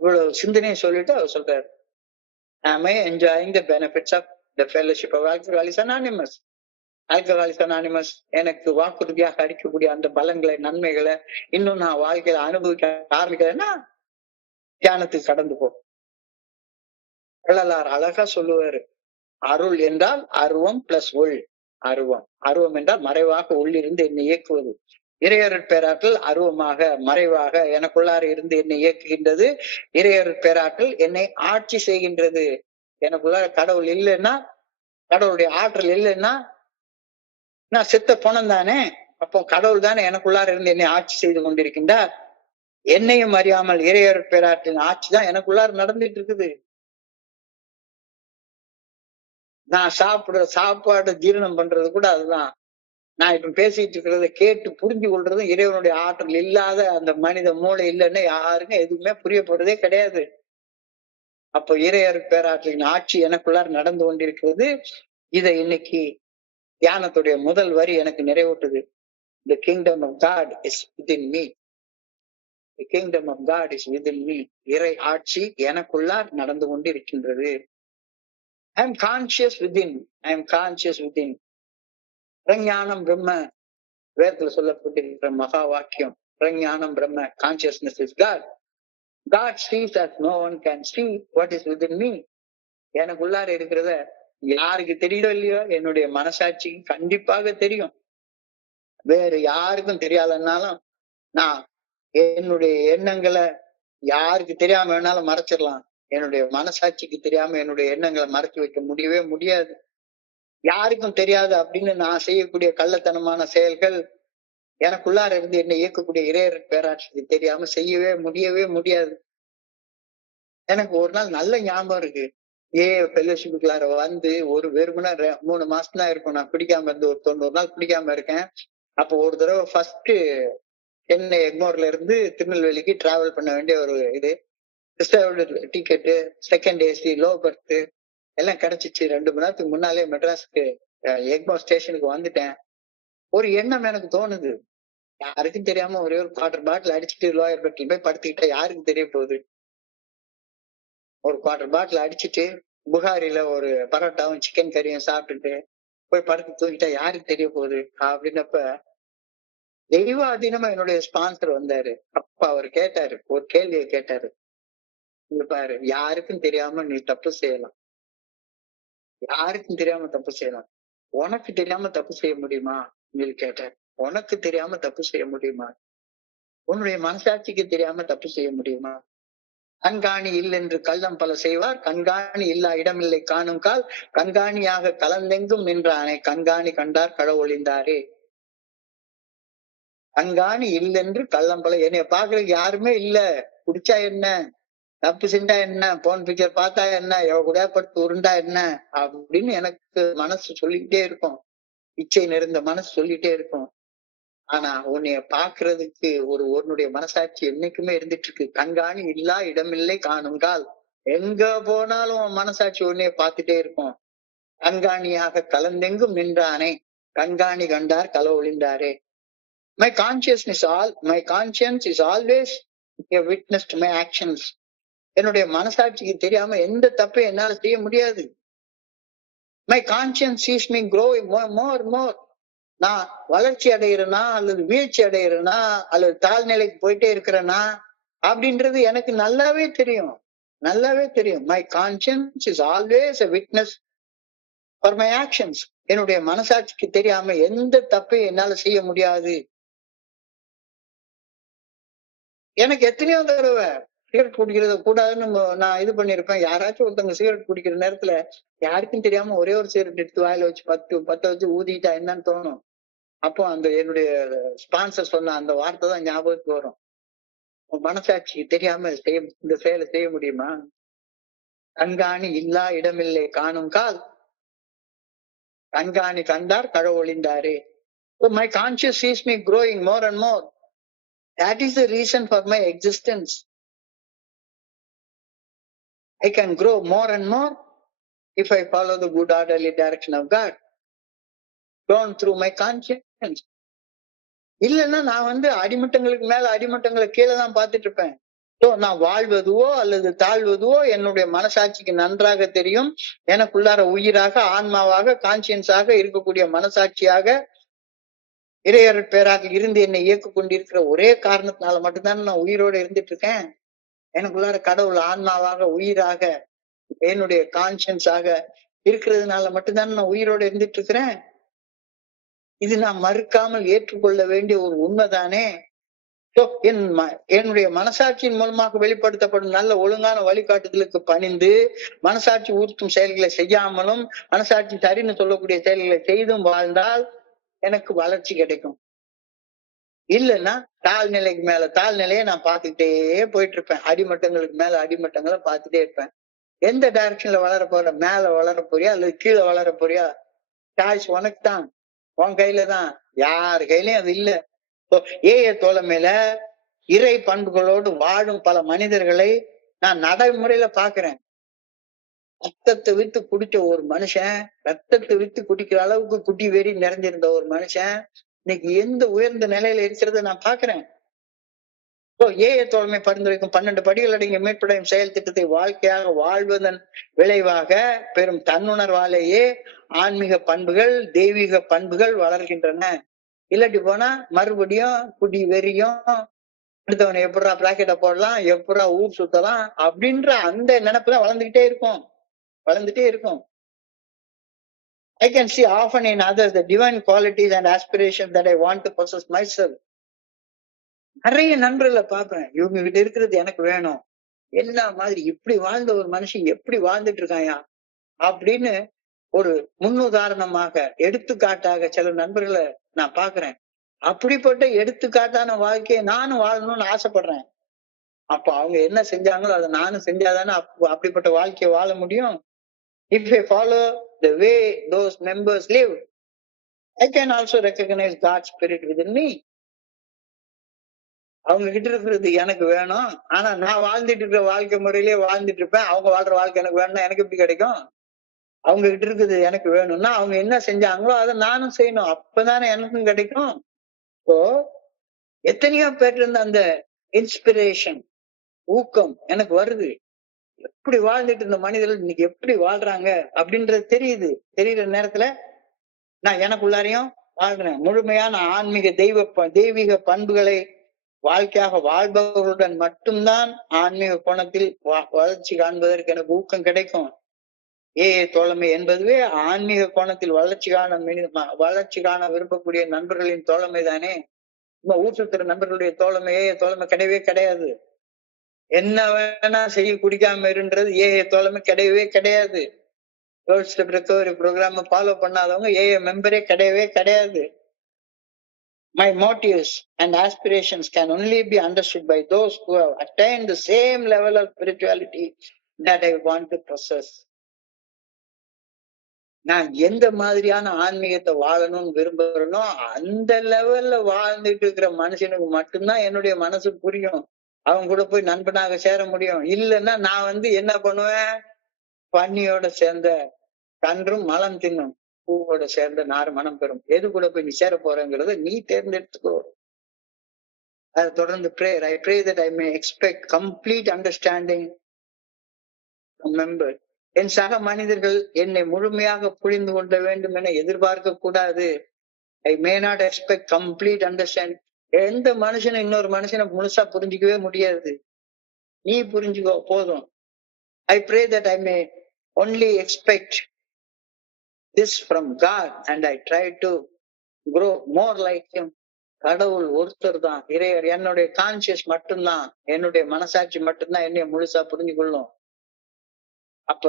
இவ்வளவு சிந்தனையை சொல்லிட்டு அவர் சொல்றாரு, Am I enjoying the benefits of the fellowship of Alcoholics Anonymous? Alcoholics Anonymous எனக்கு வாக்குறுதியாக அளிக்கக்கூடிய அந்த பலன்களை, நன்மைகளை இன்னும் நான் வாழ்க்கையில அனுபவிக்க ஆரம்பிக்கிறேன்னா தியானத்துக்கு கடந்து போ. வள்ளலார் அழகா சொல்லுவாரு, அருள் என்றால் அருவம் பிளஸ் உள். அருவம் என்றால் மறைவாக உள்ளிருந்து என்னை இயக்குவது. இறையருட் பேராற்றல் அருவமாக மறைவாக எனக்குள்ளார இருந்து என்னை இயக்குகின்றது. இறையருட் பேராற்றல் என்னை ஆட்சி செய்கின்றது. எனக்குள்ளார கடவுள் இல்லைன்னா, கடவுளுடைய ஆற்றல் இல்லைன்னா நான் செத்த போனம் தானே. அப்போ கடவுள் தானே எனக்குள்ளார இருந்து என்னை ஆட்சி செய்து கொண்டிருக்கின்றார். என்னையும் அறியாமல் இறையருட் பேராற்றின் ஆட்சி தான் எனக்குள்ளார நடந்துட்டு இருக்குது. நான் சாப்பிடுற சாப்பாடு ஜீரணம் பண்றது கூட அதுதான். நான் இப்ப பேசிட்டு இருக்கிறத கேட்டு புரிஞ்சு கொள்றதும் இறைவனுடைய ஆற்றல் இல்லாத அந்த மனித மூளை இல்லைன்னு யாருக்கும் எதுவுமே புரியப்படுறதே கிடையாது. அப்போ இறையர் பேராற்றலின் ஆட்சி எனக்குள்ளார் நடந்து கொண்டிருக்கிறது. இதை இன்னைக்கு தியானத்துடைய முதல் வரி எனக்கு நிறைவேற்றுது. The kingdom of God is within me. The kingdom of God is within me. இறை ஆட்சி எனக்குள்ளார் நடந்து கொண்டிருக்கின்றது. I am conscious within. I am conscious within. பிரஞானம் பிரம்ம, வேதத்துல சொல்லப்பட்டிருக்கிற மகா வாக்கியம். பிரஞானம் பிரம்ம, consciousness is God. God sees as no one can see what is within me. எனக்குள்ளார இருக்கிறத யாருக்கு தெரியுதோ இல்லையோ என்னுடைய மனசாட்சிக்கு கண்டிப்பாக தெரியும். வேற யாருக்கும் தெரியாதனாலும் நான் என்னுடைய எண்ணங்களை யாருக்கு தெரியாம வேணாலும் மறைச்சிடலாம். என்னுடைய மனசாட்சிக்கு தெரியாம என்னுடைய எண்ணங்களை மறைச்சு வைக்க முடியவே முடியாது. யாருக்கும் தெரியாது அப்படின்னு நான் செய்யக்கூடிய கள்ளத்தனமான செயல்கள் எனக்குள்ளார இருந்து என்னை இயக்கக்கூடிய இறையர் பேராட்சிக்கு தெரியாம செய்யவே முடியாது. எனக்கு ஒரு நாள் நல்ல ஞாபகம் இருக்கு. ஃபெல்லோஷிப்புக்குள்ளார வந்து ஒரு வெறுமனா 3 மாசம் தான் இருக்கும் நான் குடிக்காம இருந்து. ஒரு 90 நாள் குடிக்காம இருக்கேன். அப்போ ஒரு தடவை ஃபர்ஸ்ட் சென்னை எக்மோர்ல இருந்து திருநெல்வேலிக்கு டிராவல் பண்ண வேண்டிய ஒரு இது. Reserved ticket, second AC, low birth எல்லாம் கிடைச்சிச்சு. 2 மணி நேரத்துக்கு முன்னாலே மெட்ராஸ்க்கு எக்மோர் ஸ்டேஷனுக்கு வந்துட்டேன். ஒரு எண்ணம் எனக்கு தோணுது, யாருக்கும் தெரியாம ஒரே ஒரு குவார்டர் பாட்டில் அடிச்சுட்டு லோயர் பெட்ல போய் படுத்துக்கிட்டா யாருக்கு தெரிய போகுது? ஒரு குவார்டர் பாட்டில் அடிச்சுட்டு புகாரில ஒரு பரோட்டாவும் சிக்கன் கறியும் சாப்பிட்டுட்டு போய் படுத்து தூங்கிட்டா யாருக்கு தெரிய போகுது? அப்படின்னப்ப தெய்வ அதீனமா என்னுடைய ஸ்பான்சர் வந்தாரு. அப்ப அவர் கேட்டாரு, ஒரு கேள்வியை கேட்டாரு. இங்க பாரு, யாருக்கும் தெரியாம நீ தப்பு செய்யலாம். யாருக்கும் தெரியாம தப்பு செய்யலாம். உனக்கு தெரியாம தப்பு செய்ய முடியுமா? அப்படின்னு கேட்டார். உனக்கு தெரியாம தப்பு செய்ய முடியுமா? உன்னுடைய மனசாட்சிக்கு தெரியாம தப்பு செய்ய முடியுமா? கண்காணி இல்லென்று கள்ளம் பல செய்வார், கண்காணி இல்லா இடமில்லை காணும் கால், கண்காணியாக கலந்தெங்கும் நின்றானே, கண்காணி கண்டார் களவொழிந்தாரே. கண்காணி இல்லென்று கள்ளம் பல, என்னைய பாக்குறதுக்கு யாருமே இல்ல. குடிச்சா என்ன, தப்பு செஞ்சா என்ன, போன் பிக்சர் பார்த்தா என்ன, எவ கூட படுத்து உருண்டா என்ன அப்படின்னு எனக்கு மனசு சொல்லிக்கிட்டே இருக்கும். இச்சை நிறைந்த மனசு சொல்லிட்டே இருக்கும். ஆனா உன்னைய பாக்குறதுக்கு உன்னுடைய மனசாட்சி என்னைக்குமே இருந்துட்டு இருக்கு. கண்காணி இல்லா இடமில்லை காணுங்கால், எங்க போனாலும் உன் மனசாட்சி உன்னைய பார்த்துட்டே இருக்கும். கண்காணியாக கலந்தெங்கும் நின்றானே, கண்காணி கண்டார் கள ஒளிந்தாரே. My conscience is always a witness to my actions. என்னுடைய மனசாட்சிக்கு தெரியாம எந்த தப்பையும் என்னால செய்ய முடியாது. My conscience sees me growing more. நான் வளர்ச்சி அடைகிறேனா அல்லது வீழ்ச்சி அடைகிறேனா அல்லது தாழ்நிலைக்கு போயிட்டே இருக்கிறேனா அப்படின்றது எனக்கு நல்லாவே தெரியும். My conscience is always a witness for my actions. என்னுடைய மனசாட்சிக்கு தெரியாம எந்த தப்பையும் என்னால செய்ய முடியாது. எனக்கு எத்தனையோ தடவை சிகரெட் குடிக்கிறத கூடாதுன்னு நான் இது பண்ணிருப்பேன். யாராச்சும் ஒருத்தவங்க சிகரெட் குடிக்கிற நேரத்துல யாருக்கும் தெரியாம ஒரே ஒரு சிகரெட் எடுத்து வாயில வச்சு பத்த வச்சு ஊதிட்டா என்னன்னு தோணும். அப்போ அந்த என்னுடைய ஸ்பான்சர் சொன்ன அந்த வார்த்தை தான் ஞாபகத்துக்கு வரும். மனசாட்சி தெரியாம இந்த செயலை செய்ய முடியுமா? கண்காணி இல்லா இடமில்லை காணும் கால், கண்காணி கண்டார் கள ஒளிந்தாரே. So my conscience sees me growing more and more. That is the reason for my existence. I can grow more and more if I follow the good orderly direction of God, grown through my conscience. இல்லைன்னா நான் அடிமட்டங்களுக்கு மேல அடிமட்டங்களை கீழே தான் பார்த்துட்டு இருப்பேன். So நான் வாழ்வதுவோ அல்லது தாழ்வதுவோ என்னுடைய மனசாட்சிக்கு நன்றாக தெரியும். எனக்குள்ளார உயிராக, ஆன்மாவாக, கான்சியன்ஸாக இருக்கக்கூடிய மனசாட்சியாக இறையருட் பேராக இருந்து என்னை இயக்க கொண்டிருக்கிற ஒரே காரணத்தினால மட்டும்தான் நான் உயிரோட இருந்துட்டு இருக்கேன். எனக்குள்ளார கடவுள் ஆன்மாவாக, உயிராக, என்னுடைய கான்சியன்ஸாக இருக்கிறதுனால மட்டும்தான் நான் உயிரோட இருந்துட்டு இருக்கிறேன். இது நான் மறுக்காமல் ஏற்றுக்கொள்ள வேண்டிய ஒரு உண்மைதானே. என்னுடைய மனசாட்சியின் மூலமாக வெளிப்படுத்தப்படும் நல்ல ஒழுங்கான வழிகாட்டுதலுக்கு பணிந்து மனசாட்சி ஊர்த்தும் செயல்களை செய்யாமலும் மனசாட்சி சரின்னு சொல்லக்கூடிய செயல்களை செய்தும் வாழ்ந்தால் எனக்கு வளர்ச்சி கிடைக்கும். இல்லைன்னா தாழ்நிலைக்கு மேல தாழ்நிலையை நான் பார்த்துக்கிட்டே போயிட்டு இருப்பேன். அடிமட்டங்களுக்கு மேல அடிமட்டங்களை பார்த்துட்டே இருப்பேன். எந்த டைரக்ஷன்ல வளர போற, மேல வளர போறியா அல்லது கீழே வளர போறியா? சாய்ஸ் உனக்கு தான், உன் கையில தான், யார் கையிலயும் அது இல்ல. ஏய தோழமையில இறை பண்புகளோடு வாழும் பல மனிதர்களை நான் நடைமுறையில பாக்குறேன். ரத்தத்தை வித்து குடிச்ச ஒரு மனுஷன், ரத்தத்தை வித்து குடிக்கிற அளவுக்கு குட்டி வெறி நிறைஞ்சிருந்த ஒரு மனுஷன் இன்னைக்கு எந்த உயர்ந்த நிலையில இருக்கிறத நான் பாக்குறேன். ஏய தோழமை பரிந்துரைக்கும் 12 படிகள் அடங்கிய மீட்படையும் செயல் திட்டத்தை வாழ்க்கையாக வாழ்வதன் விளைவாக பெரும் தன்னுணர்வாலேயே ஆன்மீக பண்புகள், தெய்வீக பண்புகள் வளர்கின்றன. இல்லாட்டி போனா மறுபடியும் குடி வெறியும், அடுத்தவனை எப்படா பிராக்கெட்டை போடலாம், எப்படா ஊர் சுத்தலாம் அப்படின்ற அந்த நினைப்புதான் வளர்ந்துட்டே இருக்கும். I can see often in others the divine qualities and aspirations that I want to possess myself. நிறைய நண்பர்களை பார்ப்பேன், இவங்க கிட்ட இருக்கிறது எனக்கு வேணும், என்ன மாதிரி இப்படி வாழ்ந்த ஒரு மனுஷன் எப்படி வாழ்ந்துட்டு இருக்காயா அப்படின்னு ஒரு முன்னுதாரணமாக, எடுத்துக்காட்டாக சில நண்பர்களை நான் பாக்குறேன். அப்படிப்பட்ட எடுத்துக்காட்டான வாழ்க்கையை நானும் வாழணும்னு ஆசைப்படுறேன். அப்ப அவங்க என்ன செஞ்சாங்களோ அதை நானும் செஞ்சாதானே அப்படிப்பட்ட வாழ்க்கையை வாழ முடியும். If I follow the way those members live, I can also recognize God's spirit within me. அவங்க கிட்ட இருக்கிறது எனக்கு வேணும், ஆனா நான் வாழ்ந்துட்டு இருக்கிற வாழ்க்கை முறையிலேயே வாழ்ந்துட்டு இருப்பேன். அவங்க வாழ்ற வாழ்க்கை எனக்கு வேணும்னா எனக்கு எப்படி கிடைக்கும்? அவங்க கிட்ட இருக்குது எனக்கு வேணும்னா அவங்க என்ன செஞ்சாங்களோ அதை நானும் செய்யணும், அப்பதானே எனக்கும் கிடைக்கும். இப்போ எத்தனையோ பேர் இருந்து அந்த இன்ஸ்பிரேஷன், ஊக்கம் எனக்கு வருது. எப்படி வாழ்ந்துட்டு இருந்த மனிதர்கள் இன்னைக்கு எப்படி வாழ்றாங்க அப்படின்றது தெரியுது. தெரியுற நேரத்துல நான் எனக்குள்ளாரையும் வாழ்றேன். முழுமையான ஆன்மீக தெய்வீக பண்புகளை வாழ்க்கையாக வாழ்பவர்களுடன் மட்டும்தான் ஆன்மீக கோணத்தில் வளர்ச்சி காண்பதற்கு எனக்கு ஊக்கம் கிடைக்கும். தோழமை என்பதுவே ஆன்மீக கோணத்தில் வளர்ச்சி காண விரும்பக்கூடிய நண்பர்களின் தோழமை தானே. ஊற்றத்திற நண்பர்களுடைய தோழமை தோழமை கிடையவே கிடையாது. என்ன வேணா செய்ய குடிக்காம இருன்றது தோழமை கிடையவே கிடையாது. 12 step recovery program ஃபாலோ பண்ணாதவங்க மெம்பரே கிடையவே கிடையாது. My motives and aspirations can only be understood by those who have attained the same level of spirituality that I want to possess. நான் எந்த மாதிரியான ஆன்மீகத்தை வாழணும்னு விரும்புறேனோ அந்த லெவல்ல வாழ்ந்துட்டு இருக்கிற மனுஷனுக்கு மட்டும்தான் என்னுடைய மனசு புரியும். அவங்க கூட போய் நண்பனாக சேர முடியும். இல்லைன்னா நான் என்ன பண்ணுவேன், பன்னியோட சேர்ந்த கன்றும் மலம் தின்னும், பூவோட சேர்ந்த நார் மனம் பெறும். எது கூட போய் நீ சேர போறேங்கிறத நீ தேர்ந்தெடுத்துக்கோ. அதை தொடர்ந்து I pray that I may expect complete understanding from members. என் சக மனிதர்கள் என்னை முழுமையாக புரிந்து கொள்ள வேண்டும் என எதிர்பார்க்க கூடாது. I may not expect complete understanding. எந்த மனுஷனும் இன்னொரு மனுஷனை முழுசா புரிஞ்சிக்கவே முடியாது. நீ புரிஞ்சுக்கோ போதும். I pray that I may only expect this from God and I try to grow more like him. கடவுள் ஒருத்தர் தான், இறைவர். என்னுடைய கான்சியஸ் மட்டும்தான், என்னுடைய மனசாட்சி மட்டும்தான் என்னைய முழுசா புரிஞ்சு கொள்ளும். அப்ப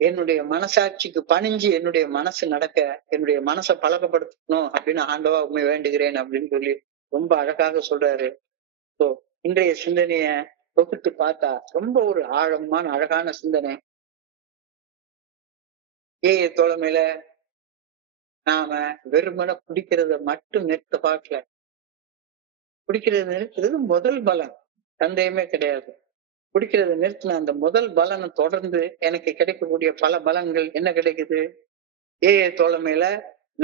என்னுடைய மனசாட்சிக்கு பணிஞ்சு என்னுடைய மனசு நடக்க, என்னுடைய மனசை பழக்கப்படுத்தணும் அப்படின்னு ஆண்டவா உண்மை வேண்டுகிறேன் அப்படின்னு சொல்லி ரொம்ப அழகாக சொல்றாரு. சோ இன்றைய சிந்தனைய தொகுத்து பார்த்தா ரொம்ப ஒரு ஆழமான அழகான சிந்தனை. தோழமையில நாம வெறுமனை குடிக்கிறத மட்டும் நிறுத்த பார்க்கல. குடிக்கிறத நிறுத்துறது முதல் பலன், சந்தேகமே கிடையாது. குடிக்கிறத நிறுத்தின அந்த முதல் பலனை தொடர்ந்து எனக்கு கிடைக்கக்கூடிய பல பலன்கள் என்ன கிடைக்குது? தோழமையில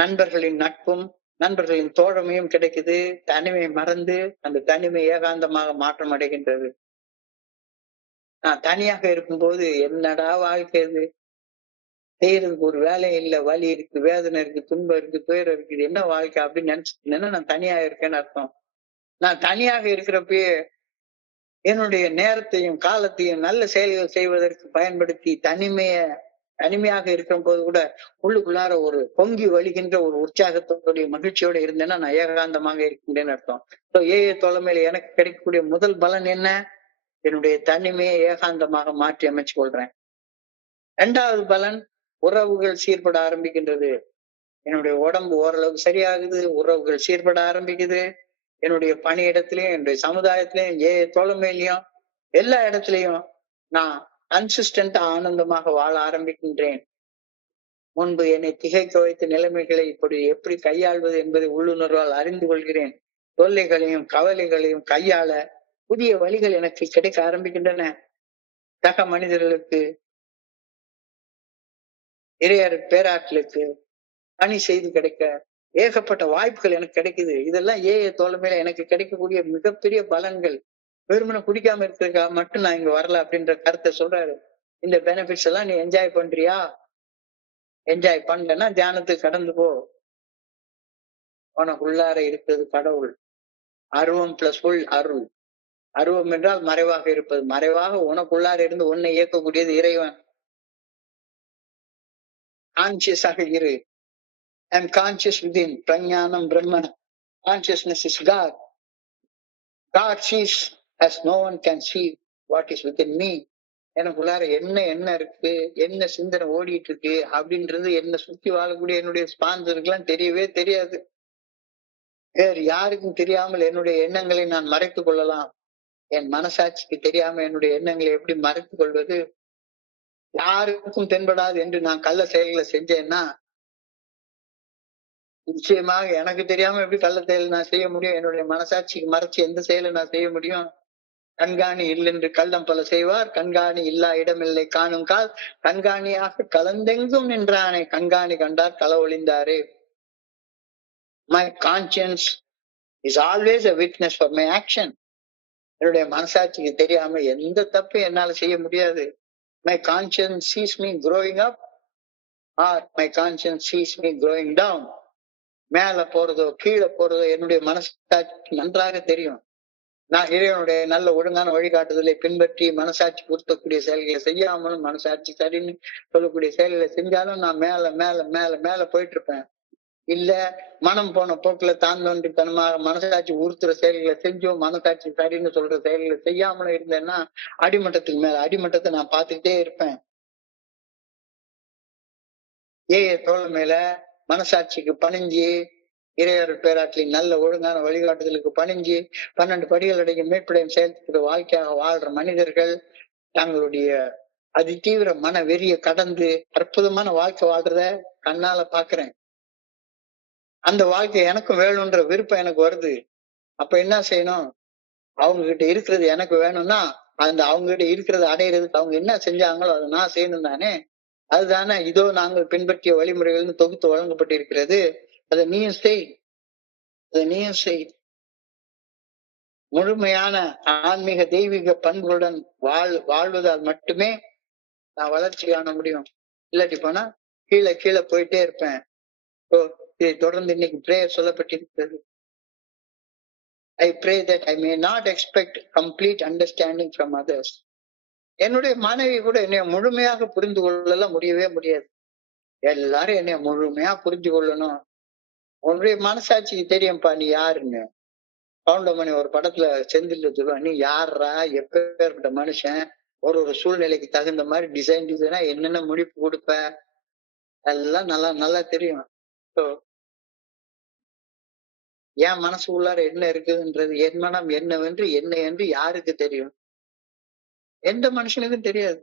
நண்பர்களின் நட்பும் நண்பர்களின் தோழமையும் கிடைக்குது. தனிமை மறந்து அந்த தனிமை ஏகாந்தமாக மாற்றம் அடைகின்றது. நான் தனியாக இருக்கும்போது என்னடா வாழ்க்கை இது, செய்யறதுக்கு ஒரு வேலை இல்ல, வலி இருக்கு, வேதனை இருக்கு, துன்பம் இருக்கு, துயரம் இருக்குது, என்ன வாழ்க்கை அப்படின்னு நினைச்சிட்டு நான் தனியாக இருக்கேன்னு அர்த்தம். நான் தனியாக இருக்கிறப்பயே என்னுடைய நேரத்தையும் காலத்தையும் நல்ல செயல்கள் செய்வதற்கு பயன்படுத்தி தனிமையாக இருக்கிற போது கூட உள்ளுக்குள்ளார ஒரு பொங்கி வழிகின்ற ஒரு உற்சாகத்தோடைய மகிழ்ச்சியோட இருந்தேன்னா நான் ஏகாந்தமாக இருக்கின்றேன்னு அர்த்தம். தோழமையில எனக்கு கிடைக்கக்கூடிய முதல் பலன் என்ன? என்னுடைய தனிமையை ஏகாந்தமாக மாற்றி அமைச்சு கொள்றேன். 2வது பலன், உறவுகள் சீர்பட ஆரம்பிக்கின்றது. என்னுடைய உடம்பு ஓரளவுக்கு சரியாகுது, உறவுகள் சீர்பட ஆரம்பிக்குது. என்னுடைய பணியிடத்திலையும் என்னுடைய சமுதாயத்திலையும் தோழமையிலையும் எல்லா இடத்துலயும் நான் கன்சிஸ்டன்டா ஆனந்தமாக வாழ ஆரம்பிக்கின்றேன். முன்பு என்னை திகைக்க வைத்த நிலைமைகளை இப்படி எப்படி கையாள்வது என்பதை உள்ளுணர்வால் அறிந்து கொள்கிறேன். தொல்லைகளையும் கவலைகளையும் கையாள புதிய வழிகள் எனக்கு கிடைக்க ஆரம்பிக்கின்றன. சக மனிதர்களுக்கு, இறையர் பேராற்றலுக்கு பணி செய்து கிடைக்க ஏகப்பட்ட வாய்ப்புகள் எனக்கு கிடைக்குது. இதெல்லாம் தோழமையில எனக்கு கிடைக்கக்கூடிய மிகப்பெரிய பலன்கள். வெறுமனை குடிக்காம இருக்கிறதுக்காக மட்டும் நான் இங்க வரல அப்படின்ற கருத்தை சொல்றாரு. இந்த பெனிஃபிட்ஸ் எல்லாம் நீ என்ஜாய் பண்றியா? என்ஜாய் பண்ணலன்னா தியானத்துக்கு கடந்து போ. உனக்குள்ளார இருக்கிறது கடவுள். அருவம் பிளஸ் புல் அருள். அருவம் என்றால் மறைவாக இருப்பது. மறைவாக உனக்குள்ளார இருந்து உன்னை இயக்கக்கூடியது இறைவன். கான்சியஸாக இரு. I am conscious within. Prajnanam Brahman. Consciousness is God. God sees as no one can see what is within me. எனக்குள்ளார என்ன இருக்கு, என்ன சிந்தனை ஓடிட்டு இருக்கு அப்படின்றது என்ன சுத்தி வாழக்கூடிய என்னுடைய ஸ்பான்சருக்கெல்லாம் தெரியவே தெரியாது. வேறு யாருக்கும் தெரியாமல் என்னுடைய எண்ணங்களை நான் மறைத்துக் கொள்ளலாம். என் மனசாட்சிக்கு தெரியாம என்னுடைய எண்ணங்களை எப்படி மறைத்துக் கொள்வது? யாருக்கும் தென்படாது என்று நான் கள்ள செயல்களை செஞ்சேன்னா நிச்சயமாக எனக்கு தெரியாம எப்படி கள்ள செயல் நான் செய்ய முடியும்? என்னுடைய மனசாட்சிக்கு மறைச்சு எந்த செயலை நான் செய்ய முடியும்? கண்காணி இல்லென்று கள்ளம் பல செய்வார், கண்காணி இல்லா இடமில்லை காணும் கால், கண்காணியாக கலந்தெங்கும் நின்றானே, கண்காணி கண்டார் கள ஒளிந்தாரே. My conscience is always a witness for my action. என்னுடைய மனசாட்சிக்கு தெரியாம எந்த தப்பு என்னால செய்ய முடியாது. My conscience sees me growing up or my conscience sees me growing down. மேல போறதோ கீழே போறதோ என்னுடைய மனசாட்சிக்கு நன்றாக தெரியும். நான் இறைவனுடைய நல்ல ஒழுங்கான வழிகாட்டுதலை பின்பற்றி மனசாட்சி உறுத்தக்கூடிய செயல்களை செய்யாமலும் மனசாட்சி சரின்னு சொல்லக்கூடிய செயல்களை செஞ்சாலும் நான் மேல மேல மேல மேல போயிட்டு இருப்பேன். இல்ல மனம் போன போக்குல தாந்தோன்றித்தனமாக மனசாட்சி உறுத்துற செயல்களை செஞ்சும் மனசாட்சி சரின்னு சொல்ற செயல்களை செய்யாமலும் இருந்தேன்னா அடிமட்டத்துக்கு மேல அடிமட்டத்தை நான் பார்த்துக்கிட்டே இருப்பேன். தோல் மேல மனசாட்சிக்கு பணிஞ்சு இறையர் பேராற்றின் நல்ல ஒழுங்கான வழிகாட்டுதலுக்கு பணிஞ்சு 12 படிகள் அடங்கிய மீட்புடைய செயல்பட்டு வாழ்க்கையாக வாழ்ற மனிதர்கள் தங்களுடைய அதிதீவிர மன வெறிய கடந்து அற்புதமான வாழ்க்கை வாழ்றத கண்ணால பாக்குறேன். அந்த வாழ்க்கை எனக்கும் வேணும்ன்ற விருப்பம் எனக்கு வருது. அப்ப என்ன செய்யணும்? அவங்க கிட்ட இருக்கிறது எனக்கு வேணும்னா அந்த அவங்க கிட்ட இருக்கிறத அடையிறதுக்கு அவங்க என்ன செஞ்சாங்களோ அதை நான் செய்யணும் தானே. அதுதானே இதோ நாங்கள் பின்பற்றிய வழிமுறைகள் தொகுத்து வழங்கப்பட்டிருக்கிறது. அதை நீயும் செய், அதை நீயும் செய். முழுமையான ஆன்மீக தெய்வீக பண்புகளுடன் வாழ்வதால் மட்டுமே நான் வளர்ச்சி காண முடியும். இல்லாட்டி போனா கீழே கீழே போயிட்டே இருப்பேன். இதை தொடர்ந்து இன்னைக்கு பிரேயர் சொல்லப்பட்டிருக்கிறது. I pray that I may not expect complete understanding from others. என்னுடைய மனைவி கூட என்னைய முழுமையாக புரிந்து கொள்ளலாம் முடியவே முடியாது. எல்லாரும் என்னைய முழுமையா புரிஞ்சு கொள்ளணும். உன்னுடைய மனசாட்சிக்கு தெரியும்பா நீ யாருன்னு. கவுண்டமணி ஒரு படத்துல செந்தில் சொல்லுவான், நீ யாரா எப்பேற்பட்ட மனுஷன், ஒரு சூழ்நிலைக்கு தகுந்த மாதிரி டிசைனா என்னென்ன முடிப்பு கொடுப்ப எல்லாம் நல்லா நல்லா தெரியும். என் மனசு உள்ளார என்ன இருக்குதுன்றது என் மனம் என்னவென்று என்ன என்று யாருக்கு தெரியும்? எந்த மனுஷனுக்கும் தெரியாது.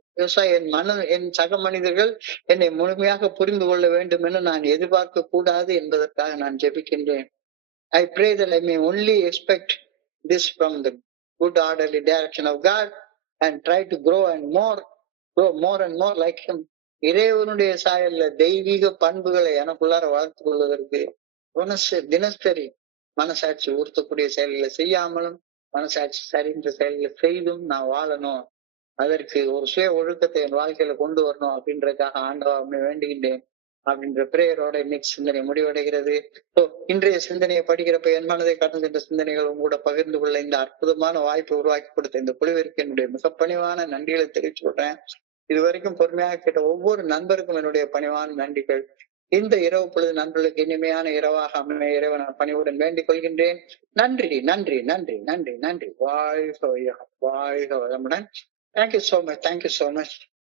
என் சக மனிதர்கள் என்னை முழுமையாக புரிந்து கொள்ள வேண்டும் என நான் எதிர்பார்க்க கூடாது என்பதற்காக நான் ஜெபிக்கின்றேன். I pray that I may only expect this from the good orderly direction of God and try to grow more and more like him. இறைவனுடைய சாயல்ல தெய்வீக பண்புகளை எனக்குள்ளார வளர்த்துக் கொள்வதற்கு தினசரி மனசாட்சி உறுத்தக்கூடிய செயல்களை செய்யாமலும் மனசாட்சி சரின்ற செயல்களை செய்தும் நான் வாழணும். அதற்கு ஒரு சுய ஒழுக்கத்தை என் வாழ்க்கையில கொண்டு வரணும் அப்படின்றதுக்காக ஆண்டவா வேண்டுகின்றேன் அப்படின்ற பிரேயரோட இன்னைக்கு சிந்தனை முடிவடைகிறது. இன்றைய சிந்தனையை படிக்கிறப்ப என் மனதை கடந்த இந்த சிந்தனைகளும் கூட பகிர்ந்து கொள்ள இந்த அற்புதமான வாய்ப்பை உருவாக்கி கொடுத்த இந்த குழுவிற்கு என்னுடைய மிக பணிவான நன்றிகளை தெரிவிச்சு கொள்றேன். இதுவரைக்கும் பொறுமையாக கேட்ட ஒவ்வொரு நண்பருக்கும் என்னுடைய பணிவான நன்றிகள். இந்த இரவு பொழுது நண்பர்களுக்கு இனிமையான இரவாக அமைய இறைவன் பணிவுடன் வேண்டிக் கொள்கின்றேன். நன்றி நன்றி நன்றி நன்றி நன்றி. வாழ்க வளமுடன். Thank you so much. Thank you so much.